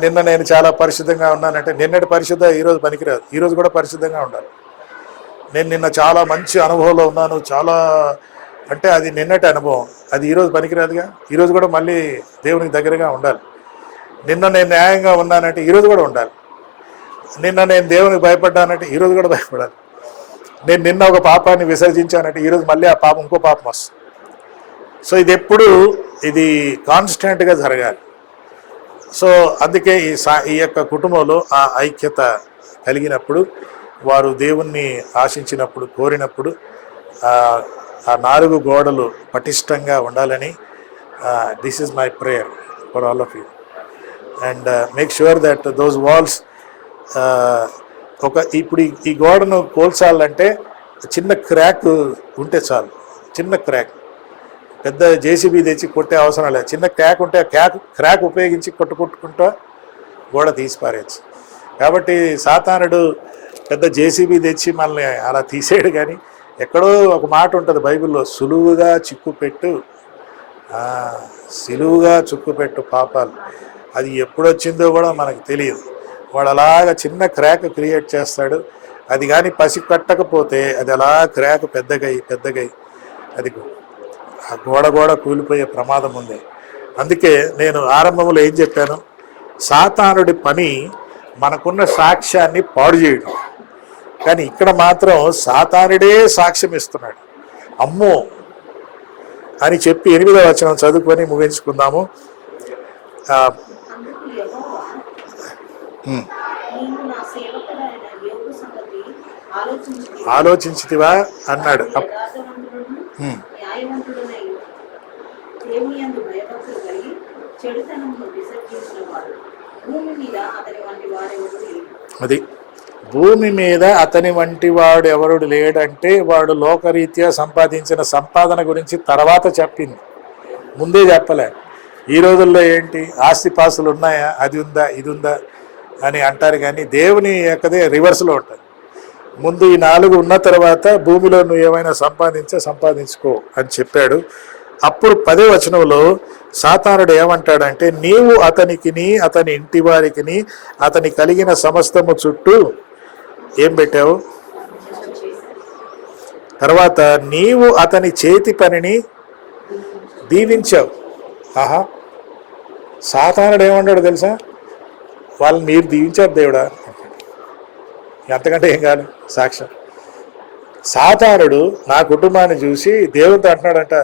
నిన్న నేను చాలా పరిశుద్ధంగా ఉన్నానంటే నిన్నటి పరిశుద్ధ ఈరోజు పనికిరాదు, ఈరోజు కూడా పరిశుద్ధంగా ఉండాలి. నేను నిన్న చాలా మంచి అనుభవంలో ఉన్నాను, చాలా అంటే అది నిన్నటి అనుభవం, అది ఈరోజు పనికిరాదుగా. ఈరోజు కూడా మళ్ళీ దేవునికి దగ్గరగా ఉండాలి. నిన్న నేను న్యాయంగా ఉన్నానంటే ఈరోజు కూడా ఉండాలి. నిన్న నేను దేవునికి భయపడ్డానంటే ఈరోజు కూడా భయపడాలి. నేను నిన్న ఒక పాపాన్ని విసర్జించానంటే ఈరోజు మళ్ళీ ఆ పాపం ఇంకో పాపం వస్తుంది. సో ఇది ఎప్పుడు ఇది కాన్స్టెంట్గా జరగాలి. సో అందుకే ఈ యొక్క కుటుంబంలో ఆ ఐక్యత కలిగినప్పుడు, వారు దేవుణ్ణి ఆశించినప్పుడు, కోరినప్పుడు ఆ 4 గోడలు పటిష్టంగా ఉండాలని this is my prayer for all of you. And make sure that those walls ఇప్పుడు ఈ గోడను కోల్చాలంటే చిన్న క్రాక్ ఉంటే చాలు. చిన్న క్రాక్, పెద్ద జేసీబీ తెచ్చి కొట్టే అవసరం లేదు. చిన్న క్రాక్ ఉంటే క్రాక్ ఉపయోగించి కొట్టుకుంటూ గోడ తీసి పారేయచ్చు. కాబట్టి సాతానుడు పెద్ద జేసీబీ తెచ్చి మనల్ని అలా తీసేయడు. కానీ ఎక్కడో ఒక మాట ఉంటుంది బైబిల్లో, సులువుగా చిక్కుపెట్టు పాపాలు. అది ఎప్పుడొచ్చిందో కూడా మనకు తెలియదు. వాడు అలాగా చిన్న క్రాక్ క్రియేట్ చేస్తాడు. అది కానీ పసి కట్టకపోతే అది అలా క్రాక్ పెద్దగై అది ఆ గోడ కూలిపోయే ప్రమాదం ఉంది. అందుకే నేను ఆరంభంలో ఏం చెప్పాను, సాతానుడి పని మనకున్న సాక్ష్యాన్ని పాడు చేయడం. కానీ ఇక్కడ మాత్రం సాతానుడే సాక్ష్యం ఇస్తున్నాడు. అమ్మో అని చెప్పి 8వ వచనం చదువుకొని ముగించుకుందాము. ఆలోచించితివా అన్నాడు. అది భూమి మీద అతని వంటి వాడు ఎవరుడు లేడంటే వాడు లోకరీత్యా సంపాదించిన సంపాదన గురించి తర్వాత చెప్పింది, ముందే చెప్పలే. ఈ రోజుల్లో ఏంటి, ఆస్తిపాస్తులు ఉన్నాయా, అది ఉందా ఇది ఉందా అని అంటారు. కానీ దేవుని యొక్కదే రివర్స్లో ఉంటుంది. ముందు ఈ 4 ఉన్న తర్వాత భూమిలో నువ్వు ఏమైనా సంపాదించుకో అని చెప్పాడు. అప్పుడు 10వ వచనంలో సాతానుడు ఏమంటాడంటే, నీవు అతనికిని అతని ఇంటి వారికిని అతని కలిగిన సమస్తము చుట్టూ ఏం పెట్టావు, తర్వాత నీవు అతని చేతి పనిని దీవించావు. ఆహా, సాతానుడు ఏమన్నాడు తెలుసా, వాళ్ళని మీరు దీవించారు దేవుడా, ఎంతకంటే ఏం కాదు సాక్ష్యం. సాతానుడు నా కుటుంబాన్ని చూసి దేవుడితో అంటున్నాడంట,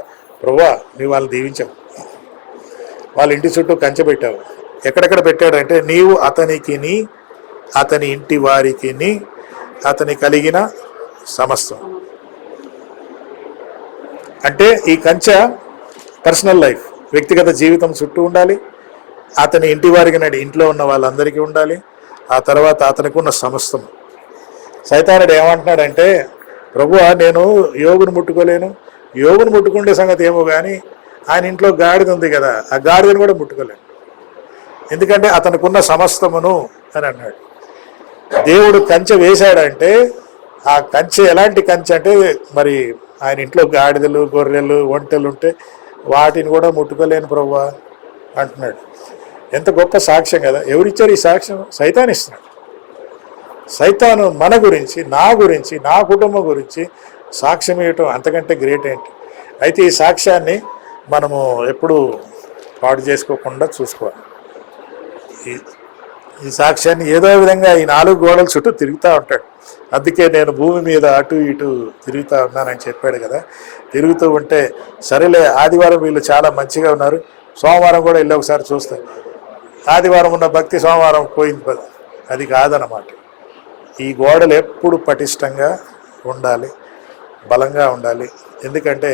ప్రభువా నీవు వాళ్ళని దీవించావు, వాళ్ళ ఇంటి చుట్టూ కంచె పెట్టావు. ఎక్కడెక్కడ పెట్టాడంటే, నీవు అతనికిని అతని ఇంటి వారికిని అతని కలిగిన సమస్తం. అంటే ఈ కంచె పర్సనల్ లైఫ్, వ్యక్తిగత జీవితం చుట్టూ ఉండాలి. అతని ఇంటి వారికి నాడు ఇంట్లో ఉన్న వాళ్ళందరికీ ఉండాలి. ఆ తర్వాత అతనికి ఉన్న సమస్తం. సైతానుడు ఏమంటున్నాడంటే, ప్రభువా నేను యోగును ముట్టుకోలేను, యోగును ముట్టుకుంటే సంగతి ఏమో కానీ ఆయన ఇంట్లో గాడిద ఉంది కదా, ఆ గాడిదను కూడా ముట్టుకోలేను, ఎందుకంటే అతనుకున్న సమస్తమును అని అన్నాడు. దేవుడు కంచె వేశాడంటే ఆ కంచె ఎలాంటి కంచె అంటే, మరి ఆయన ఇంట్లో గాడిదలు గొర్రెలు ఒంటెలు ఉంటే వాటిని కూడా ముట్టుకోలేను ప్రభువా అంటున్నాడు. ఎంత గొప్ప సాక్ష్యం కదా. ఎవరిచ్చారు ఈ సాక్ష్యం? సైతాన్ ఇస్తున్నాడు. సైతాను మన గురించి, నా గురించి, నా కుటుంబం గురించి సాక్ష్యం ఇవ్వటం అంతకంటే గ్రేట్ ఏంటి. అయితే ఈ సాక్ష్యాన్ని మనము ఎప్పుడు పాడు చేసుకోకుండా చూసుకోవాలి. ఈ సాక్ష్యాన్ని ఏదో విధంగా ఈ 4 గోడల చుట్టూ తిరుగుతూ ఉంటాడు. అందుకే నేను భూమి మీద అటు ఇటు తిరుగుతూ ఉన్నానని చెప్పాడు కదా. తిరుగుతూ ఉంటే సరేలే, ఆదివారం వీళ్ళు చాలా మంచిగా ఉన్నారు, సోమవారం కూడా వెళ్ళి ఒకసారి చూస్తే ఆదివారం ఉన్న భక్తి సోమవారం పోయింది, అది కాదన్నమాట. ఈ గోడలు ఎప్పుడు పటిష్టంగా ఉండాలి, బలంగా ఉండాలి. ఎందుకంటే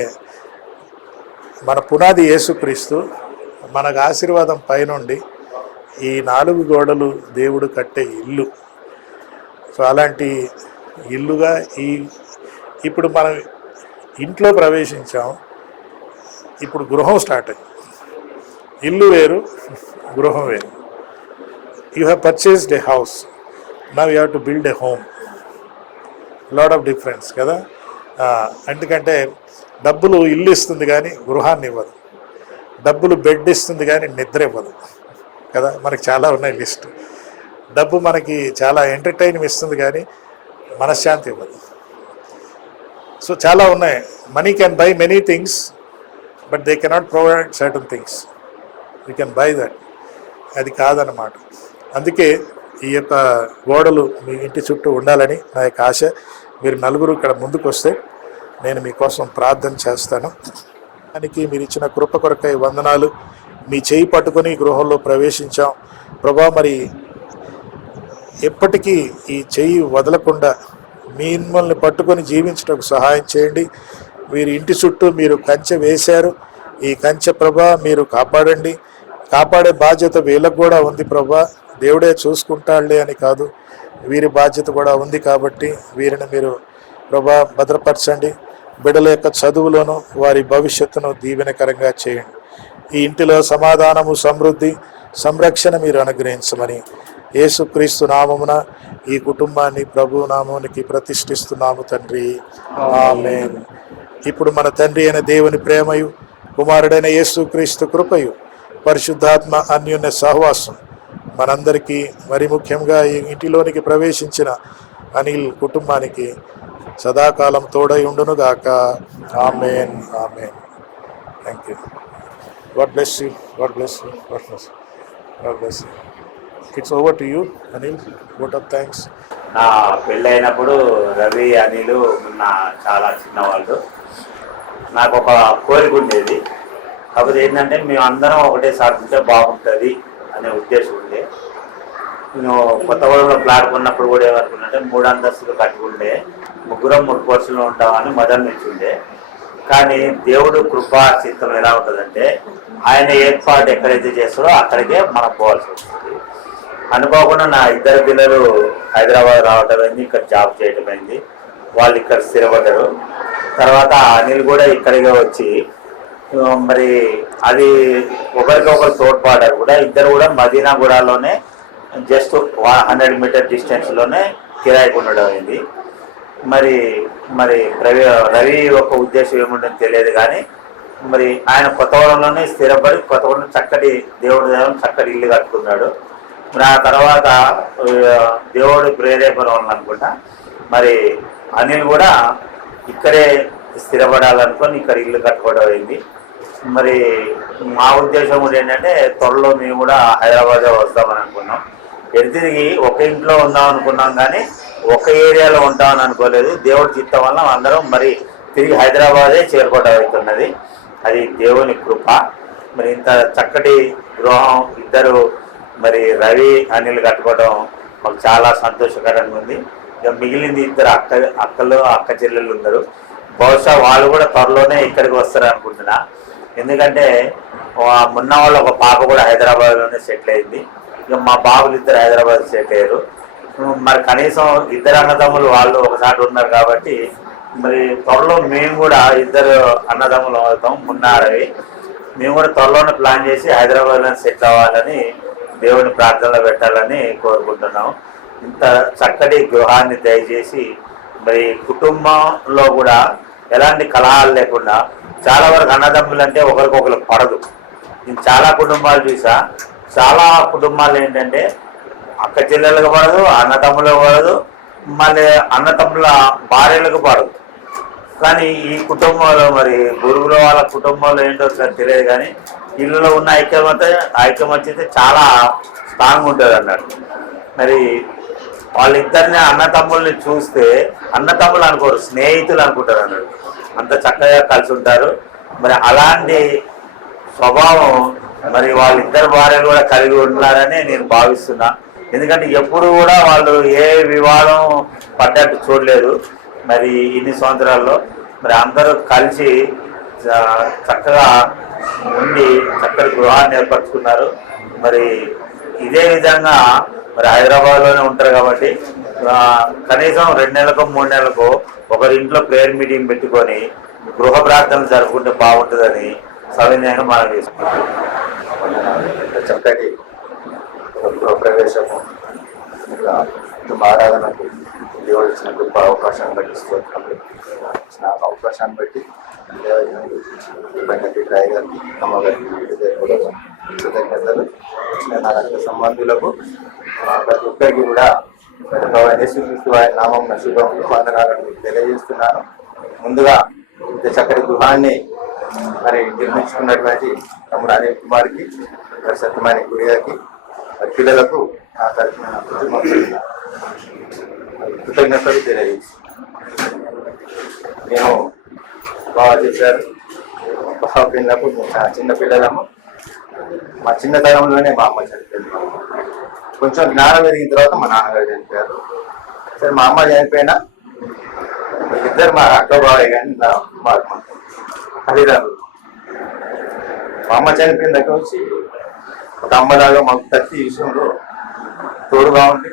మన పునాది యేసుక్రీస్తు, మనకు ఆశీర్వాదం పైనుండి ఈ 4 గోడలు దేవుడు కట్టే ఇల్లు. సో అలాంటి ఇల్లుగా ఇప్పుడు మనం ఇంట్లో ప్రవేశించాం, ఇప్పుడు గృహం స్టార్ట్ అయింది. ఇల్లు వేరు, గృహం వేరు. You have purchased A house, now you have to build a home. Lot of difference కదా. ఎందుకంటే డబ్బులు ఇల్లు ఇస్తుంది కానీ గృహాన్ని ఇవ్వదు, డబ్బులు బెడ్ ఇస్తుంది కానీ నిద్ర ఇవ్వదు కదా. మనకి చాలా ఉన్నాయి లిస్ట్. డబ్బు మనకి చాలా ఎంటర్టైన్మెంట్ ఇస్తుంది కానీ మనశ్శాంతి ఇవ్వదు. సో చాలా ఉన్నాయి. Money can buy many things but they cannot provide certain things. You can buy that. అది కాదన్నమాట. అందుకే ఈ యొక్క గోడలు మీ ఇంటి చుట్టూ ఉండాలని నా యొక్క ఆశ. మీరు 4 ఇక్కడ ముందుకు వస్తే నేను మీకోసం ప్రార్థన చేస్తాను. దానికి మీరు ఇచ్చిన కృప కొరకై వందనాలు. మీ చేయి పట్టుకొని ఈ గృహంలో ప్రవేశించాం ప్రభా. మరి ఎప్పటికీ ఈ చెయ్యి వదలకుండా మిమ్మల్ని పట్టుకొని జీవించడానికి సహాయం చేయండి. మీరు ఇంటి చుట్టూ మీరు కంచె వేశారు, ఈ కంచె ప్రభా మీరు కాపాడండి. కాపాడే బాధ్యత వీళ్ళకు కూడా ఉంది ప్రభా. దేవుడే చూసుకుంటాడులే అని కాదు, వీరి బాధ్యత కూడా ఉంది. కాబట్టి వీరిని మీరు ప్రభా భద్రపరచండి. బిడ్డల యొక్క చదువులోను వారి భవిష్యత్తును దీవెనకరంగా చేయండి. ఈ ఇంటిలో సమాధానము, సమృద్ధి, సంరక్షణ మీరు అనుగ్రహించమని యేసుక్రీస్తు నామమున ఈ కుటుంబాన్ని ప్రభు నామానికి ప్రతిష్ఠిస్తున్నాము తండ్రి, ఆమేన్. ఇప్పుడు మన తండ్రి అయిన దేవుని ప్రేమయు, కుమారుడైన యేసుక్రీస్తు కృపయు, పరిశుద్ధాత్మ అన్యోన్య సహవాసం మనందరికీ, మరి ముఖ్యంగా ఈ ఇంటిలోనికి ప్రవేశించిన అనిల్ కుటుంబానికి సదాకాలం తోడై ఉండును గాక. Amen, amen. Thank you. God bless you, God bless you, God bless you, God bless you. It's over to you Anil. Vote of thanks. నా పెళ్ళైనప్పుడు రవి, అనిల్ చాలా చిన్నవాళ్ళు. నాకు ఒక కోరిక ఉండేది. కాకపోతే ఏంటంటే మేము అందరం ఒకటేసారి ఉంటే బాగుంటుంది అనే ఉద్దేశం ఉంది. నేను కొత్తగూడెంలో ఫ్లాట్ కొన్నప్పుడు కూడా ఏమనుకున్నాంటే 3 అంతస్తులు కట్టుకుంటే ముగ్గురం 3 పోర్షన్లు ఉంటామని మొదటి నుంచి ఉండే. కానీ దేవుడు కృపా చిత్తం ఎలా ఉంటుందంటే ఆయన ఏర్పాటు ఎక్కడైతే చేస్తాడో అక్కడికే మనం పోవాల్సి వస్తుంది. అనుకోకుండా నా 2 పిల్లలు హైదరాబాద్ రావటం అయింది, ఇక్కడ జాబ్ చేయటం అయింది. వాళ్ళు ఇక్కడ స్థిరపడ్డారు. తర్వాత అనిల్ కూడా ఇక్కడికే వచ్చి మరి అది ఒకరికొకరు తోడ్పడ్డారు కూడా. ఇద్దరు కూడా మదీనాగూడలోనే జస్ట్ 100 మీటర్ డిస్టెన్స్లోనే కిరాయికి ఉండడం అయింది. మరి మరి రవి ఒక ఉద్దేశం ఏముంటుందో తెలియదు కానీ మరి ఆయన కొత్తగూడెంలోనే స్థిరపడి కొత్తగూడెం చక్కటి దేవుడి దేవం చక్కటి ఇల్లు కట్టుకున్నాడు. మరి ఆ తర్వాత దేవుడు ప్రేరేపణ వల్ల అనుకుంటా మరి అనిల్ కూడా ఇక్కడే స్థిరపడాలనుకొని ఇక్కడ ఇల్లు కట్టుకోవడం అయింది. మరి మా ఉద్దేశం కూడా ఏంటంటే త్వరలో మేము కూడా హైదరాబాద్ వస్తామని అనుకున్నాం. తిరిగి ఒక ఇంట్లో ఉందాం అనుకున్నాం కానీ ఒక ఏరియాలో ఉంటామని అనుకోలేదు. దేవుడి చిత్తం వల్ల అందరం మరి తిరిగి హైదరాబాదే చేరుకోవడం అవుతున్నది. అది దేవుని కృప. మరి ఇంత చక్కటి గృహం ఇద్దరు మరి రవి, అనిల్ కట్టుకోవడం మాకు చాలా సంతోషకరంగా ఉంది. ఇక మిగిలింది 2 అక్కలు అక్క చెల్లెళ్ళు ఉన్నారు. బహుశా వాళ్ళు కూడా త్వరలోనే ఇక్కడికి వస్తారు అనుకుంటున్నా. ఎందుకంటే మొన్న వాళ్ళు ఒక పాప కూడా హైదరాబాద్లోనే సెటిల్ అయింది. ఇక మా బాబులు 2 హైదరాబాద్ సెటిల్ అయ్యారు. మరి కనీసం 2 అన్నదమ్ములు వాళ్ళు ఒకసారి ఉన్నారు కాబట్టి మరి త్వరలో మేము కూడా 2 అన్నదమ్ములు అవుతాం. మున్నారవి మేము కూడా త్వరలోనే ప్లాన్ చేసి హైదరాబాద్లో సెటిల్ అవ్వాలని దేవుని ప్రార్థనలో పెట్టాలని కోరుకుంటున్నాం. ఇంత చక్కటి గృహాన్ని దయచేసి మరి కుటుంబంలో కూడా ఎలాంటి కలహాలు లేకుండా చాలా వరకు అన్నదమ్ములు అంటే ఒకరికొకరు పడదు. నేను చాలా కుటుంబాలు చూసా. చాలా కుటుంబాలు ఏంటంటే అక్క చెల్లెలకు పడదు, అన్నతమ్ములకు పడదు, మళ్ళీ అన్నతమ్ముల భార్యలకు పడదు. కానీ ఈ కుటుంబంలో మరి గురువుల వాళ్ళ కుటుంబంలో ఏంటో తెలియదు కానీ ఇళ్ళలో ఉన్న ఐక్యమత్యత చాలా స్ట్రాంగ్ ఉంటుంది అన్నట్టు. మరి వాళ్ళిద్దరిని అన్నతమ్ముల్ని చూస్తే అన్నతమ్ములు అనుకోరు, స్నేహితులు అనుకుంటారు అన్నట్టు. అంత చక్కగా కలిసి ఉంటారు. మరి అలాంటి స్వభావం మరి వాళ్ళిద్దరు భార్యలు కూడా కలిగి ఉన్నారని నేను భావిస్తున్నా. ఎందుకంటే ఎప్పుడు కూడా వాళ్ళు ఏ వివాదం పడ్డట్టు చూడలేదు. మరి ఇన్ని సంవత్సరాల్లో మరి అందరూ కలిసి చక్కగా ఉండి చక్కటి గృహాన్ని ఏర్పరచుకున్నారు. మరి ఇదే విధంగా మరి హైదరాబాద్లోనే ఉంటారు కాబట్టి కనీసం 2 నెలలకు 3 నెలలకు ఒకరి ఇంట్లో ప్రేయర్ మీటింగ్ పెట్టుకొని గృహ ప్రార్థనలు జరుపుకుంటే బాగుంటుందని సవినయంగా మనం చేసుకుంటాం. చక్కటి గృహప్రవేశము కుటుంబ ఆరాధనకు దేవుడు ఇచ్చిన గొప్ప అవకాశాన్ని బట్టి ఇచ్చిన అవకాశాన్ని బట్టి రాయ్ గారికి, అమ్మగారికి కూడా కృతజ్ఞతలు. నా రక్త సంబంధులకు ప్రతి ఒక్కరికి కూడా యేసుక్రీస్తు వారి నామం శుభములు వందనాలను తెలియజేస్తున్నాను. ముందుగా ఇంత చక్కటి గృహాన్ని మరి నిర్మించుకున్నటువంటి తమ్ముడు అనిల్ కుమార్కి, మరి సత్యమైన గుడిగారికి, మరి పిల్లలకు నా తరఫున కృతజ్ఞతలు తెలియజేసి మేము బాగా చేశారు. బాగా పిల్లలకు చిన్న పిల్లలము మా చిన్నతనంలోనే మా అమ్మ చనిపోయింది. కొంచెం జ్ఞానం ఎదిగిన తర్వాత మా నాన్నగారు చనిపోయారు. సరే మా అమ్మ చనిపోయినా ఇద్దరు మా అక్క బాబాయ్ కానీ మా తల్లిదండ్రులు. మా అమ్మ చనిపోయిన దగ్గర వచ్చి ఒక అమ్మలాగా మాకు ప్రతి విషయంలో తోడుగా ఉండి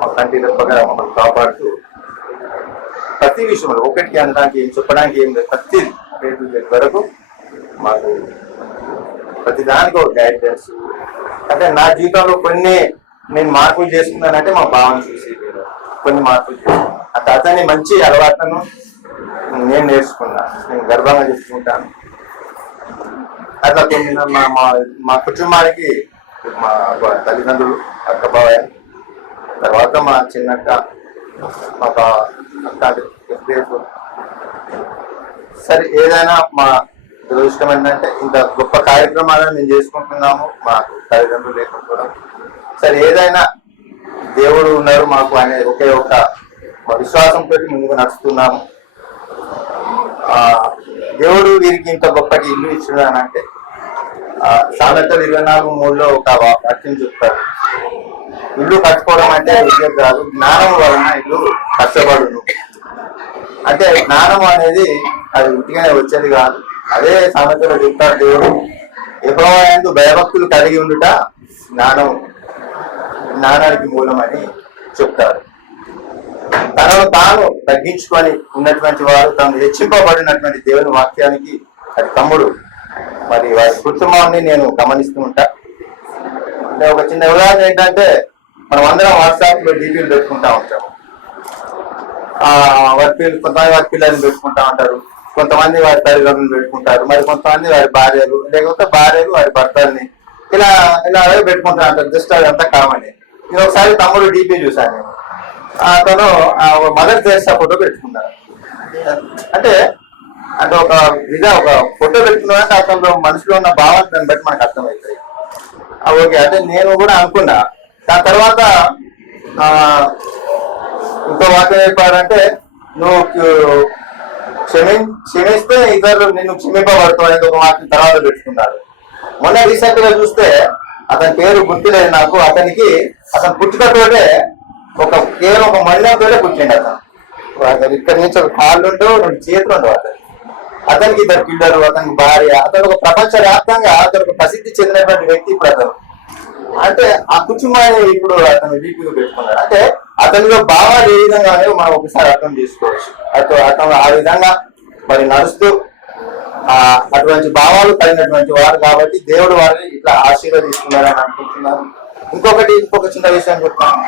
మా కంటి తప్పగా మమ్మల్ని కాపాడుతూ ప్రతి విషయంలో ఒకటికి అనడానికి ఏం చెప్పడానికి ఏం లేదు, ప్రతి వరకు మాకు ప్రతి దానికి ఒక గైడెన్స్. అంటే నా జీవితంలో కొన్ని నేను మార్పులు చేసుకున్నానంటే మా భావన చూసి కొన్ని మార్పులు చేసుకున్నాను. అంటే అతని మంచి అలవాట్లను నేను నేర్చుకున్నాను, నేను గర్వంగా చెప్పుకుంటాను. అట్లా కొన్ని మా కుటుంబానికి మా తల్లిదండ్రులు, అక్క బాబాయ్, తర్వాత మా చిన్నక్క, మా అక్క. సరే ఏదైనా మా దురదృష్టం ఏంటంటే ఇంత గొప్ప కార్యక్రమాలను మేము చేసుకుంటున్నాము మాకు తల్లిదండ్రులు లేకపోవడం. సరే ఏదైనా దేవుడు ఉన్నారు మాకు అనే ఒకే ఒక విశ్వాసంతో ముందుకు నడుస్తున్నాము. దేవుడు వీరికి ఇంత గొప్పటి ఇల్లు ఇచ్చాడు అని అంటే సామెతలు 24:3 ఒక వాక్యం చెప్తారు. ఇల్లు కట్టుకోవడం అంటే విద్య కాదు, జ్ఞానం వలన ఇల్లు కష్టపడును. అంటే జ్ఞానం అనేది అది ఉట్టిగానే వచ్చేది కాదు. అదే సామెతలో చెప్తారు దేవుడు, యెహోవాయందు భయభక్తులు కలిగి ఉండుట జ్ఞానానికి మూలమని చెప్తారు. తనను తాను తగ్గించుకొని ఉన్నటువంటి వారు తను హెచ్చింపబడినటువంటి దేవుని వాక్యానికి అది తమ్ముడు. మరి వారి కుటుంబాన్ని నేను గమనిస్తూ ఉంటా. ఒక చిన్న ఉదాహరణ ఏంటంటే మనం అందరం వాట్సాప్ లో డీపీలు పెట్టుకుంటా ఉంటాము. కొంతమంది వారి పిల్లల్ని పెట్టుకుంటా ఉంటారు, కొంతమంది వారి తల్లిదండ్రులు పెట్టుకుంటారు, మరి కొంతమంది వారి భార్యలు, లేకపోతే భార్యలు వారి భర్తల్ని ఇలా పెట్టుకుంటా ఉంటారు. జస్ట్ అదంతా కామన్. నేను ఒకసారి తమ్ముడు డీపీ చూశాను. నేను అతను మదర్ తెరెసా ఫోటో పెట్టుకున్నాడు. అంటే ఒక ఫోటో పెట్టుకున్నాడంటే అతను మనసులో ఉన్న భావాన్ని దాన్ని బట్టి మనకు అర్థమవుతాయి. ఓకే, అంటే నేను కూడా అనుకున్నా. దాని తర్వాత ఇంకో వాక్యం చెప్పాడంటే నువ్వు క్షమిస్తే ఇతరులు నిన్ను క్షమింపబడతావు అనేది ఒక వాక్యం తర్వాత పెట్టుకున్నారు. మొన్న రీసెంట్ గా చూస్తే అతని పేరు గుర్తులేదు నాకు. అతను పుట్టుకతోటే కేవలం ఒక మహిళతోనే పుట్టిండు. అతను ఇక్కడి నుంచి ఒక కాళ్ళు ఉండవు, 2 చేతులు ఉండవు. అతనికి 2 పిల్లలు, అతనికి భార్య. అతను ఒక ప్రపంచ వ్యాప్తంగా అతను ఒక ప్రసిద్ధి చెందినటువంటి వ్యక్తి. ఇప్పుడు అతను అంటే ఆ కుటుంబాన్ని ఇప్పుడు అతను డీపీగా పెట్టుకున్నాడు. అంటే అతనిలో భావాలు ఏ విధంగా అనేవి మనం ఒకసారి అర్థం చేసుకోవచ్చు. అతను ఆ విధంగా మరి నడుస్తూ అటువంటి భావాలు కలిగినటువంటి వారు కాబట్టి దేవుడు వారిని ఇట్లా ఆశీర్వదిస్తున్నారని అనుకుంటున్నాను. ఇంకొక చిన్న విషయం చెప్తాను.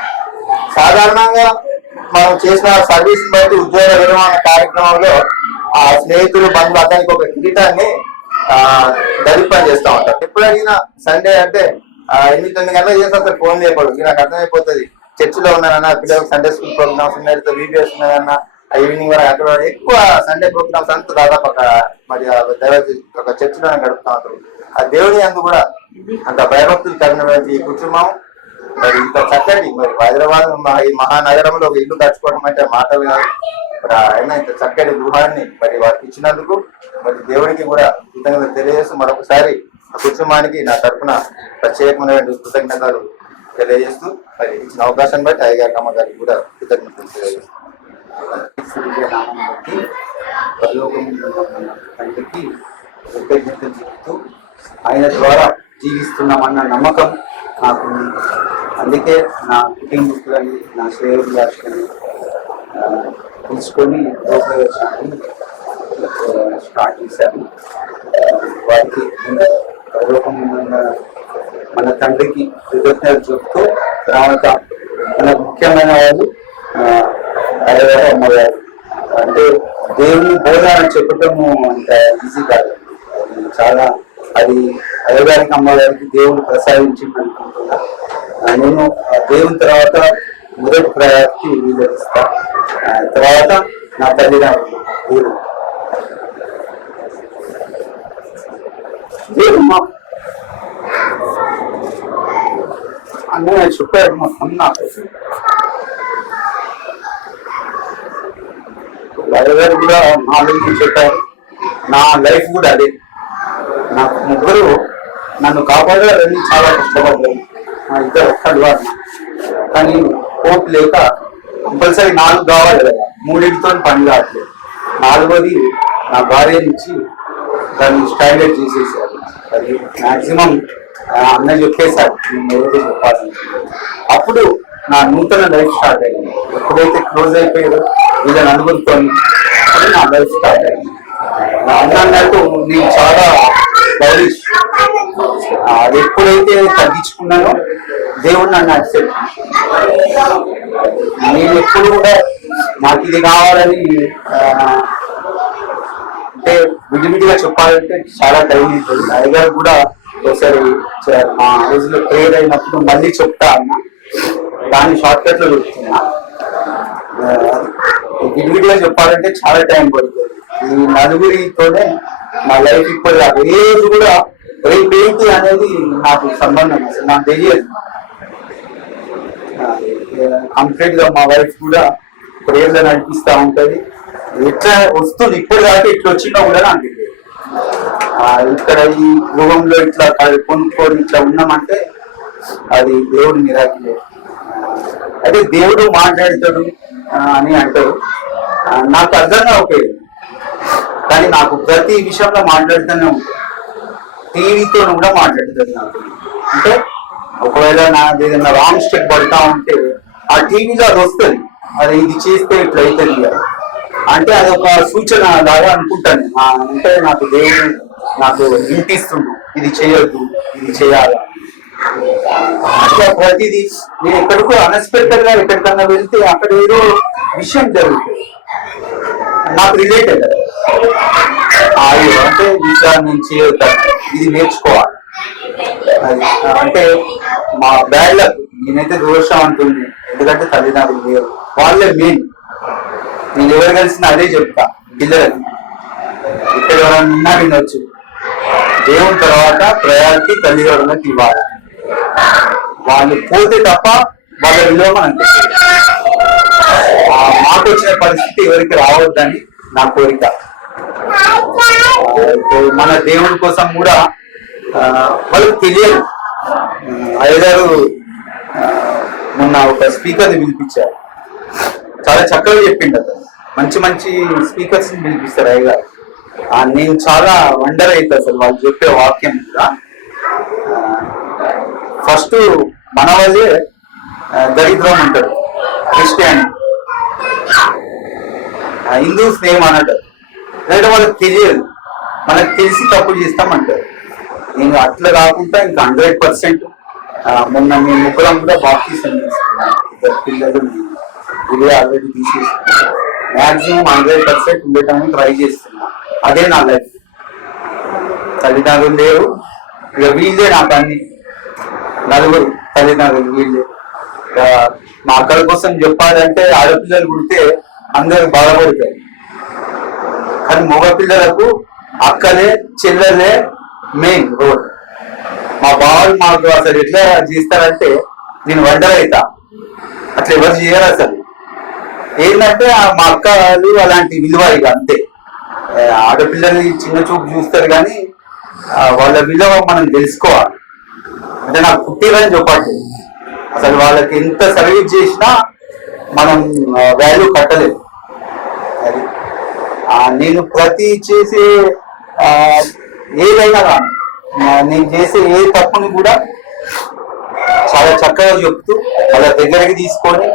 సాధారణంగా మనం చేసిన సర్వీస్ బట్టి ఉద్యోగ విరమణ కార్యక్రమంలో ఆ స్నేహితులు, బంధువులు అతనికి ఒక కిరీటాన్ని ధరింపని చేస్తూ ఉంటారు. ఎప్పుడైనా సండే అంటే 8-9 గంటలకు చేస్తే అసలు ఫోన్ చేయకూడదు. నాకు అర్థమైపోతుంది చర్చిలో ఉన్నానన్నా, పిల్లలకు సండే స్కూల్ ప్రోగ్రామ్స్ ఉన్నాయో, వీడియోస్ ఉన్నాయన్నా, ఈవినింగ్ వరకు అక్కడ ఎక్కువ సండే ప్రోగ్రామ్స్ అంతా దాదాపు మరి ఒక చర్చిలోనే గడుపుతా ఉంటారు. ఆ దేవుని అందు కూడా అంత భయభక్తులు కలిగినటువంటి ఈ కుటుంబం మరి ఇంత చక్కటి మరి హైదరాబాద్ ఈ మహానగరంలో ఒక ఇల్లు కట్టుకోవడం అంటే మాటలు కాదు. మరి అయినా ఇంత చక్కటి గృహాన్ని మరి వారికి ఇచ్చినందుకు మరి దేవుడికి కూడా కృతజ్ఞతలు తెలియజేస్తూ మరొకసారి ఆ కుటుంబానికి నా తరఫున ప్రత్యేకమైనటువంటి కృతజ్ఞతలు తెలియజేస్తూ మరి ఇచ్చిన అవకాశాన్ని బట్టి అయ్యగారి అమ్మ గారికి కూడా కృతజ్ఞతలు తెలియజేస్తాను. తండ్రికి కృతజ్ఞతలు చెప్తూ ఆయన ద్వారా జీవిస్తున్నామన్న నమ్మకం నాకుంది. అందుకే నా కుటుంబీకులని, నా శ్రేయోభిలాషులని తీసుకొని గృహప్రవేశాన్ని స్టార్ట్ చేశాను. వారికి గౌరవమైన మన తండ్రికి కృతజ్ఞతలు చెప్తూ తర్వాత మన ముఖ్యమైన వాళ్ళు అయ్యగారు, అమ్మగారు. అంటే దేవుని బోధ చెప్పటము అంత ఈజీ కాదు. చాలా అది అయ్యగారికి, అమ్మగారికి దేవుడు ప్రసాదించింది అనుకుంటున్నా. నేను దేవుని తర్వాత మొదటి ప్రయారికి వివరిస్తా. తర్వాత నా తల్లిదండ్రులు దేవుడు అన్నయ్య చెప్పారు మొత్తం. నాకు అయ్యగారు కూడా నా గురించి చెప్పారు. నా లైఫ్ కూడా అదే. నాకు ముగ్గురు నన్ను కాపాడాలని చాలా కష్టపడ్డాను. మా ఇద్దరు ఒక్కడు కానీ హోప్ లేక కంపల్సరీ 4 కావాలి కదా, 3తో పని కావట్లేదు. 4వది నా భార్య నుంచి దాన్ని స్టాండర్డ్ చేసేసారు. అది మాక్సిమం అన్న చెప్పేశారు నేను ఏదైతే చెప్పాలని. అప్పుడు నా నూతన లైఫ్ స్టార్ట్ అయింది. ఎప్పుడైతే క్లోజ్ అయిపోయారో వీళ్ళ నలుగురితో అప్పుడు నా లైఫ్ స్టార్ట్ అయింది. నా అన్న అన్నట్టు నేను చాలా గౌరవించు, అది ఎప్పుడైతే తగ్గించుకున్నానో దేవుడు నన్ను యాక్సెప్ట్ చేశాడు. నేను ఎప్పుడు కూడా నాకు ఇది కావాలని అంటే విడివిడిగా చెప్పాలంటే చాలా టైం ఉంటుంది. అయ్యగారు కూడా ఒకసారి మా హౌస్ లో ప్రేయర్ అయినప్పుడు మళ్ళీ చెప్తా అన్న, దాన్ని షార్ట్ కట్ లో చెప్తున్నా. విడివిడిగా చెప్పాలంటే చాలా టైం పడుతుంది. ఈ నలుగురితోనే నా లైఫ్ ఇప్పుడు ఏది కూడా రేపు ఏంటి అనేది నాకు సంబంధం అసలు నాకు తెలియదు. కంప్లీట్ గా మా వైఫ్ కూడా ప్రేయర్ లో నడిపిస్తా ఉంటది. ఎట్లా వస్తుంది ఇప్పుడు దాకా ఇట్లా వచ్చినా కూడా నాకు తెలియదు. ఇక్కడ ఈ గృహంలో ఇట్లా కొనుక్కొని ఇట్లా ఉన్నామంటే అది దేవుడు నిరాకలే. అయితే దేవుడు మాట్లాడతాడు అని అంటారు, నాకు అర్థం కాకపోయేది. కానీ నాకు ప్రతి విషయంలో మాట్లాడుతూనే ఉంటుంది. టీవీతో కూడా మాట్లాడుతుంది నాకు. అంటే ఒకవేళ నాది ఏదైనా రాంగ్ స్టెప్ పడతా ఉంటే ఆ టీవీలో అది వస్తుంది, అది ఇది చేస్తే ఇట్లా అవుతుంది అంటే అది ఒక సూచన లాగా అనుకుంటాను. అంటే నాకు దేవుడు నాకు వినిపిస్తుండు, ఇది చేయొద్దు, ఇది చేయాలి. అట్లా ప్రతిదీ నేను ఎక్కడికో అన్ఎక్స్పెక్టెడ్ గా ఎక్కడికన్నా వెళ్తే అక్కడ ఏదో విషయం జరుగుతుంది నాకు రిలేటెడ్. అంటే ఇంకా నేను చేయగలుగుతాను, ఇది నేర్చుకోవాలి. అంటే మా బ్యాడ్ లక్, నేనైతే దోషం అంటుంది. ఎందుకంటే తల్లిదండ్రులు లేరు, వాళ్ళే మెయిన్. నేను ఎవరు కలిసిన అదే చెప్తా పిల్లలకి. ఇక్కడ ఎవరన్నా వినొచ్చు, దేవుని తర్వాత ప్రయారిటీ తల్లిదండ్రులకు ఇవ్వాలి. వాళ్ళు పోతే తప్ప వాళ్ళ విలువ మనం మాకు వచ్చిన పరిస్థితి ఎవరికి రావద్దని నా కోరిక. మన దేవుడి కోసం కూడా వాళ్ళకి తెలియదు. అయ్యగారు మొన్న ఒక స్పీకర్ని పిలిపించారు, చాలా చక్కగా చెప్పిండు. అతను మంచి మంచి స్పీకర్స్ ని పిలిపిస్తారు అయ్యగారు. నేను చాలా వండర్ అవుతా అసలు వాళ్ళు చెప్పే వాక్యం కూడా. ఫస్ట్ మన వాళ్ళే దరిద్రం అంటారు, క్రిస్టియాని హిందూస్ నేమ్ అంటారు. లేదా వాళ్ళకి తెలియదు, మనకు తెలిసి తప్పులు చేస్తామంటారు. నేను అట్లా కాకుండా ఇంకా 100%. మొన్న మీ ముగ్గురం కూడా బాప్టిజం తీసుకున్నాను. 2 పిల్లలు ఇదే ఆల్రెడీ తీసేసుకున్నాను. మ్యాక్సిమం 100% ఉండటానికి ట్రై చేస్తున్నా. అదే నా లైఫ్. తల్లిదండ్రులు లేరు, ఇక వీళ్ళే నాకు అన్ని. నలుగురు తల్లిదండ్రులు వీళ్ళే. మా అక్కల కోసం చెప్పాలంటే ఆడపిల్లలు పుడితే అందరు బాధపడతారు, కానీ మగ పిల్లలకు అక్కలే చెల్లెలే మెయిన్ రోడ్. మా బావలు మాకు అసలు ఎట్లా చేస్తారంటే నేను వండర్ అవుతా, అట్లా ఎవరు చేయరు అసలు. ఏంటంటే మా అక్కలు అలాంటి విలువ ఇక అంతే. ఆడపిల్లల్ని చిన్న చూపు చూస్తారు కానీ వాళ్ళ విలువ మనం తెలుసుకోవాలి. అంటే నాకు పుట్టిరని చెప్పండి, అసలు వాళ్ళకి ఎంత సర్వీస్ చేసినా మనం వాల్యూ కట్టలేదు. అది నేను ప్రతి చేసే ఏదైనా కానీ నేను చేసే ఏ తప్పుని కూడా చాలా చక్కగా చెప్తూ వాళ్ళ దగ్గరికి తీసుకొని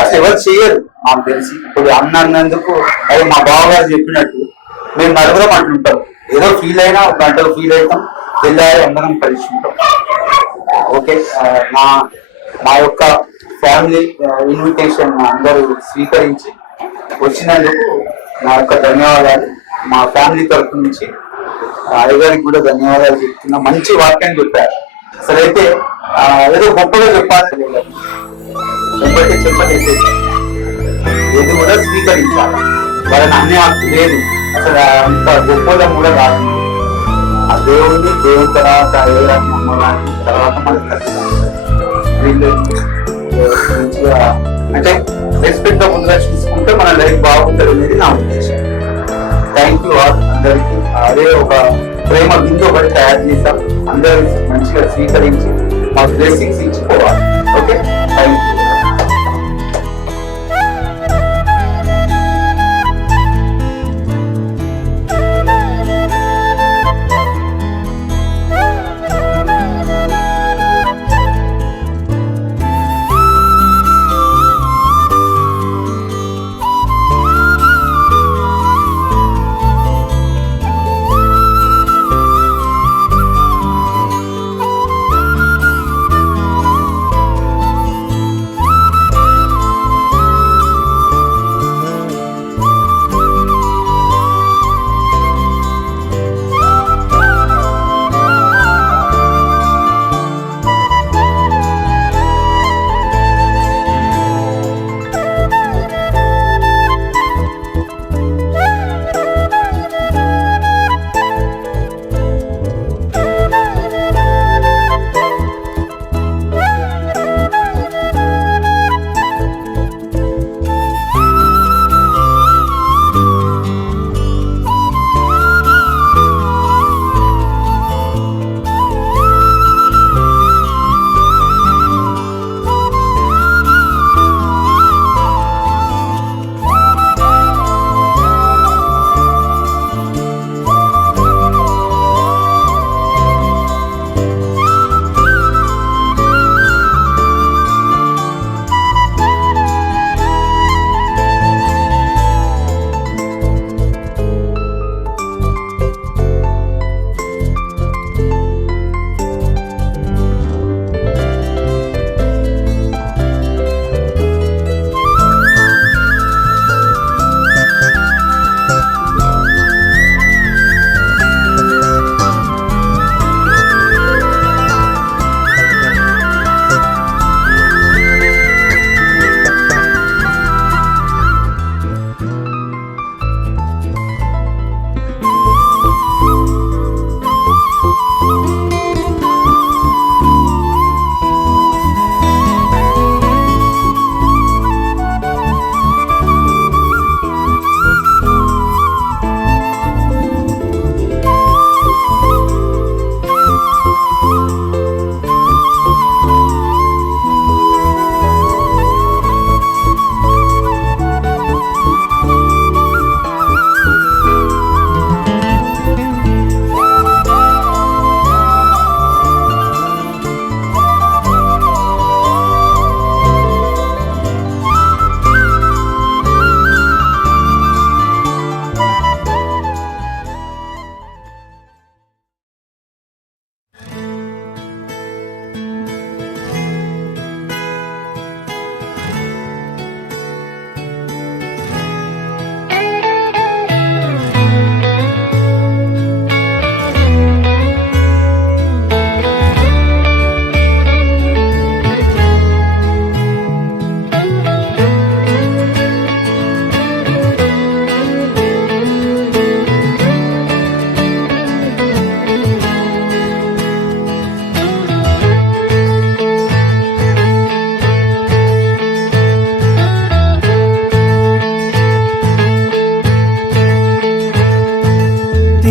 అసలు ఎవరు చేయరు నాకు తెలిసి. ఇప్పుడు అన్న అన్నందుకు అది మా బావగారు చెప్పినట్టు మేము నలుగురం అంటుంటాం, ఏదో ఫీల్ అయినా ఒక గంటలో ఫీల్ అవుతాం, తెల్లారి అందరం కలిసి ఉంటాం. ఓకే, మా యొక్క ఫ్యామిలీ ఇన్విటేషన్ అందరూ స్వీకరించి వచ్చినందుకు నా యొక్క ధన్యవాదాలు. మా ఫ్యామిలీ తరఫు నుంచి అయ్యగారికి కూడా ధన్యవాదాలు చెప్తున్నా. మంచి వాక్యం చెప్పారు. అసలైతే ఏదో గొప్పగా చెప్పాలి, చెప్పలేదు, ఏది కూడా స్వీకరించాలి. వాళ్ళని అన్ని హక్కు లేదు, అసలు అంత గొప్పగా కూడా రాదు. ఆ దేవుడిని దేవుని తర్వాత అయ్యగారిని నమ్మడానికి తర్వాత మనకి వీళ్ళు మంచిగా అంటే రెస్పెక్ట్ గా ముందుగా చూసుకుంటే మన లైఫ్ బాగుంటుంది అనేది నా ఉద్దేశం. థ్యాంక్ యూ అందరికి. అదే ఒక ప్రేమ విందు ఒకటి తయారు చేస్తాం. అందరూ మంచిగా స్వీకరించి మా బ్లెస్సింగ్స్ ఇచ్చిపోవాలి. Okay, thank you.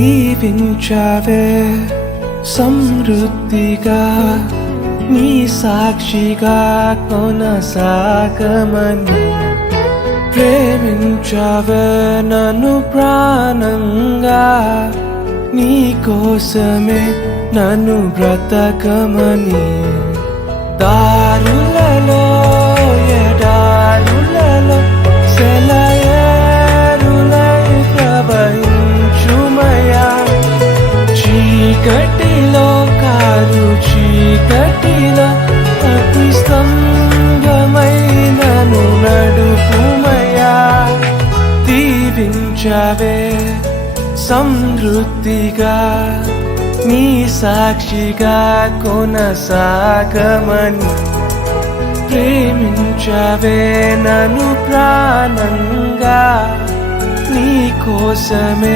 దీవించావే సమృద్ధిగా నీ సాక్షిగా కొనసాగమని ప్రేమించావే నన్ను ప్రాణంగా నీ కోసమే నన్ను బ్రతకమని దారులలో ఎడారులలో సెలయేరులై ప్రవహించుమయా చీకటిలో కాదు చీకటిలో అగ్ని స్తంభమై నన్ను నడుపుమయా దీవించావే సమృద్ధిగా నీ సాక్షిగా కొనసాగమని ప్రేమించావే నన్ను ప్రాణంగా నీ కోసమే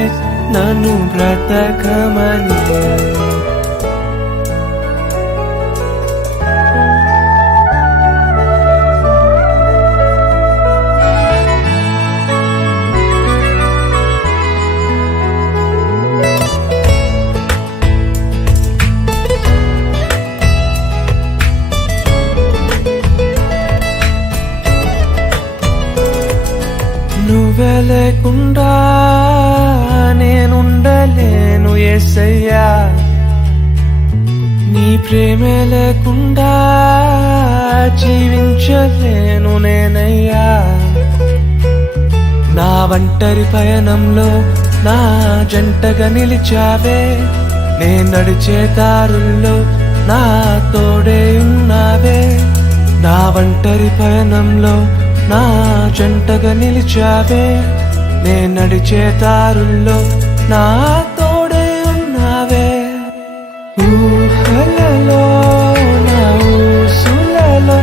నన్ను బ్రతకమని లేకుండా నేనుండలేను యేసయ్యా, నీ ప్రేమే లేకుండా జీవించలేను నేనయ్యా. నా ఒంటరి పయనంలో నా జంటగా నిలిచావే, నే నడిచే దారుల్లో నా తోడే ఉన్నావే. నా ఒంటరి పయనంలో నా జంటగా నిలిచావే, నే నడిచే దారుల్లో నా తోడే ఉన్నావే. ఊహలలో నా ఊసులలో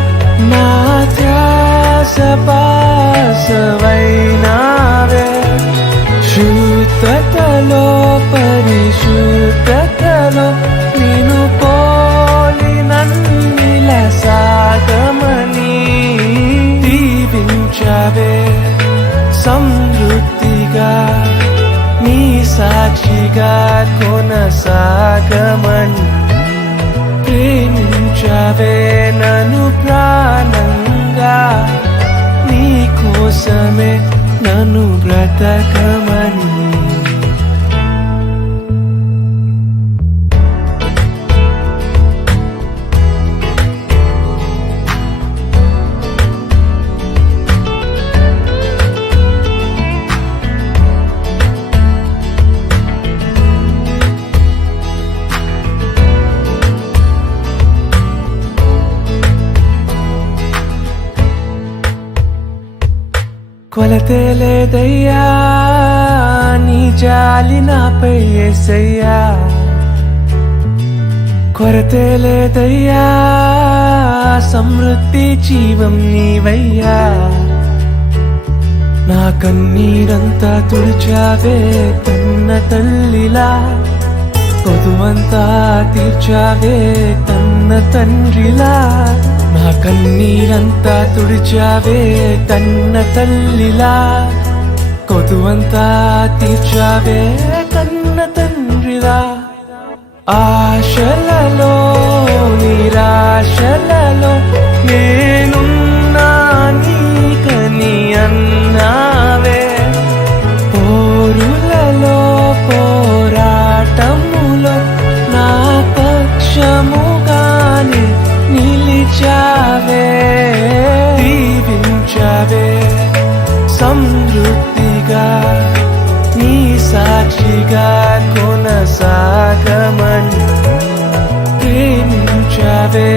నా ధ్యాస బాసవైనావే. శుద్ధతలో పరిశుద్ధతలో నిన్ను పోలి నన్నిల సాగమని దీవించవే. సమృద్ధిగా నీ సాక్షిగా కొనసాగమని ప్రేమించవే నన్ను ప్రాణంగా, నీ కోసమే నన్ను బ్రతకమని. కొలతే లేదయ్యా నీ జాలి నాపై యేసయ్యా, కొరతే లేదయ్యా సమృద్ధి జీవం నీవయ్యా. నా కన్నీరంతా తుడిచావే కన్న తల్లిలా, కొదువంతా తీర్చావే కన్న తండ్రిలా. నా కన్నీరంతా తుడిచావే కన్న తల్లిలా, కొదువంతా తీర్చావే కన్న తండ్రిలా. ఆశలలో నిరాశలలో నేనున్నా నీకని అన్నావే. పోరులలో పోరాటములో నా పక్షముగానే నిలిచావే. దీవించవే సమృద్ధిగా నీ సాక్షిగా కొనసాగమని ప్రేమించవే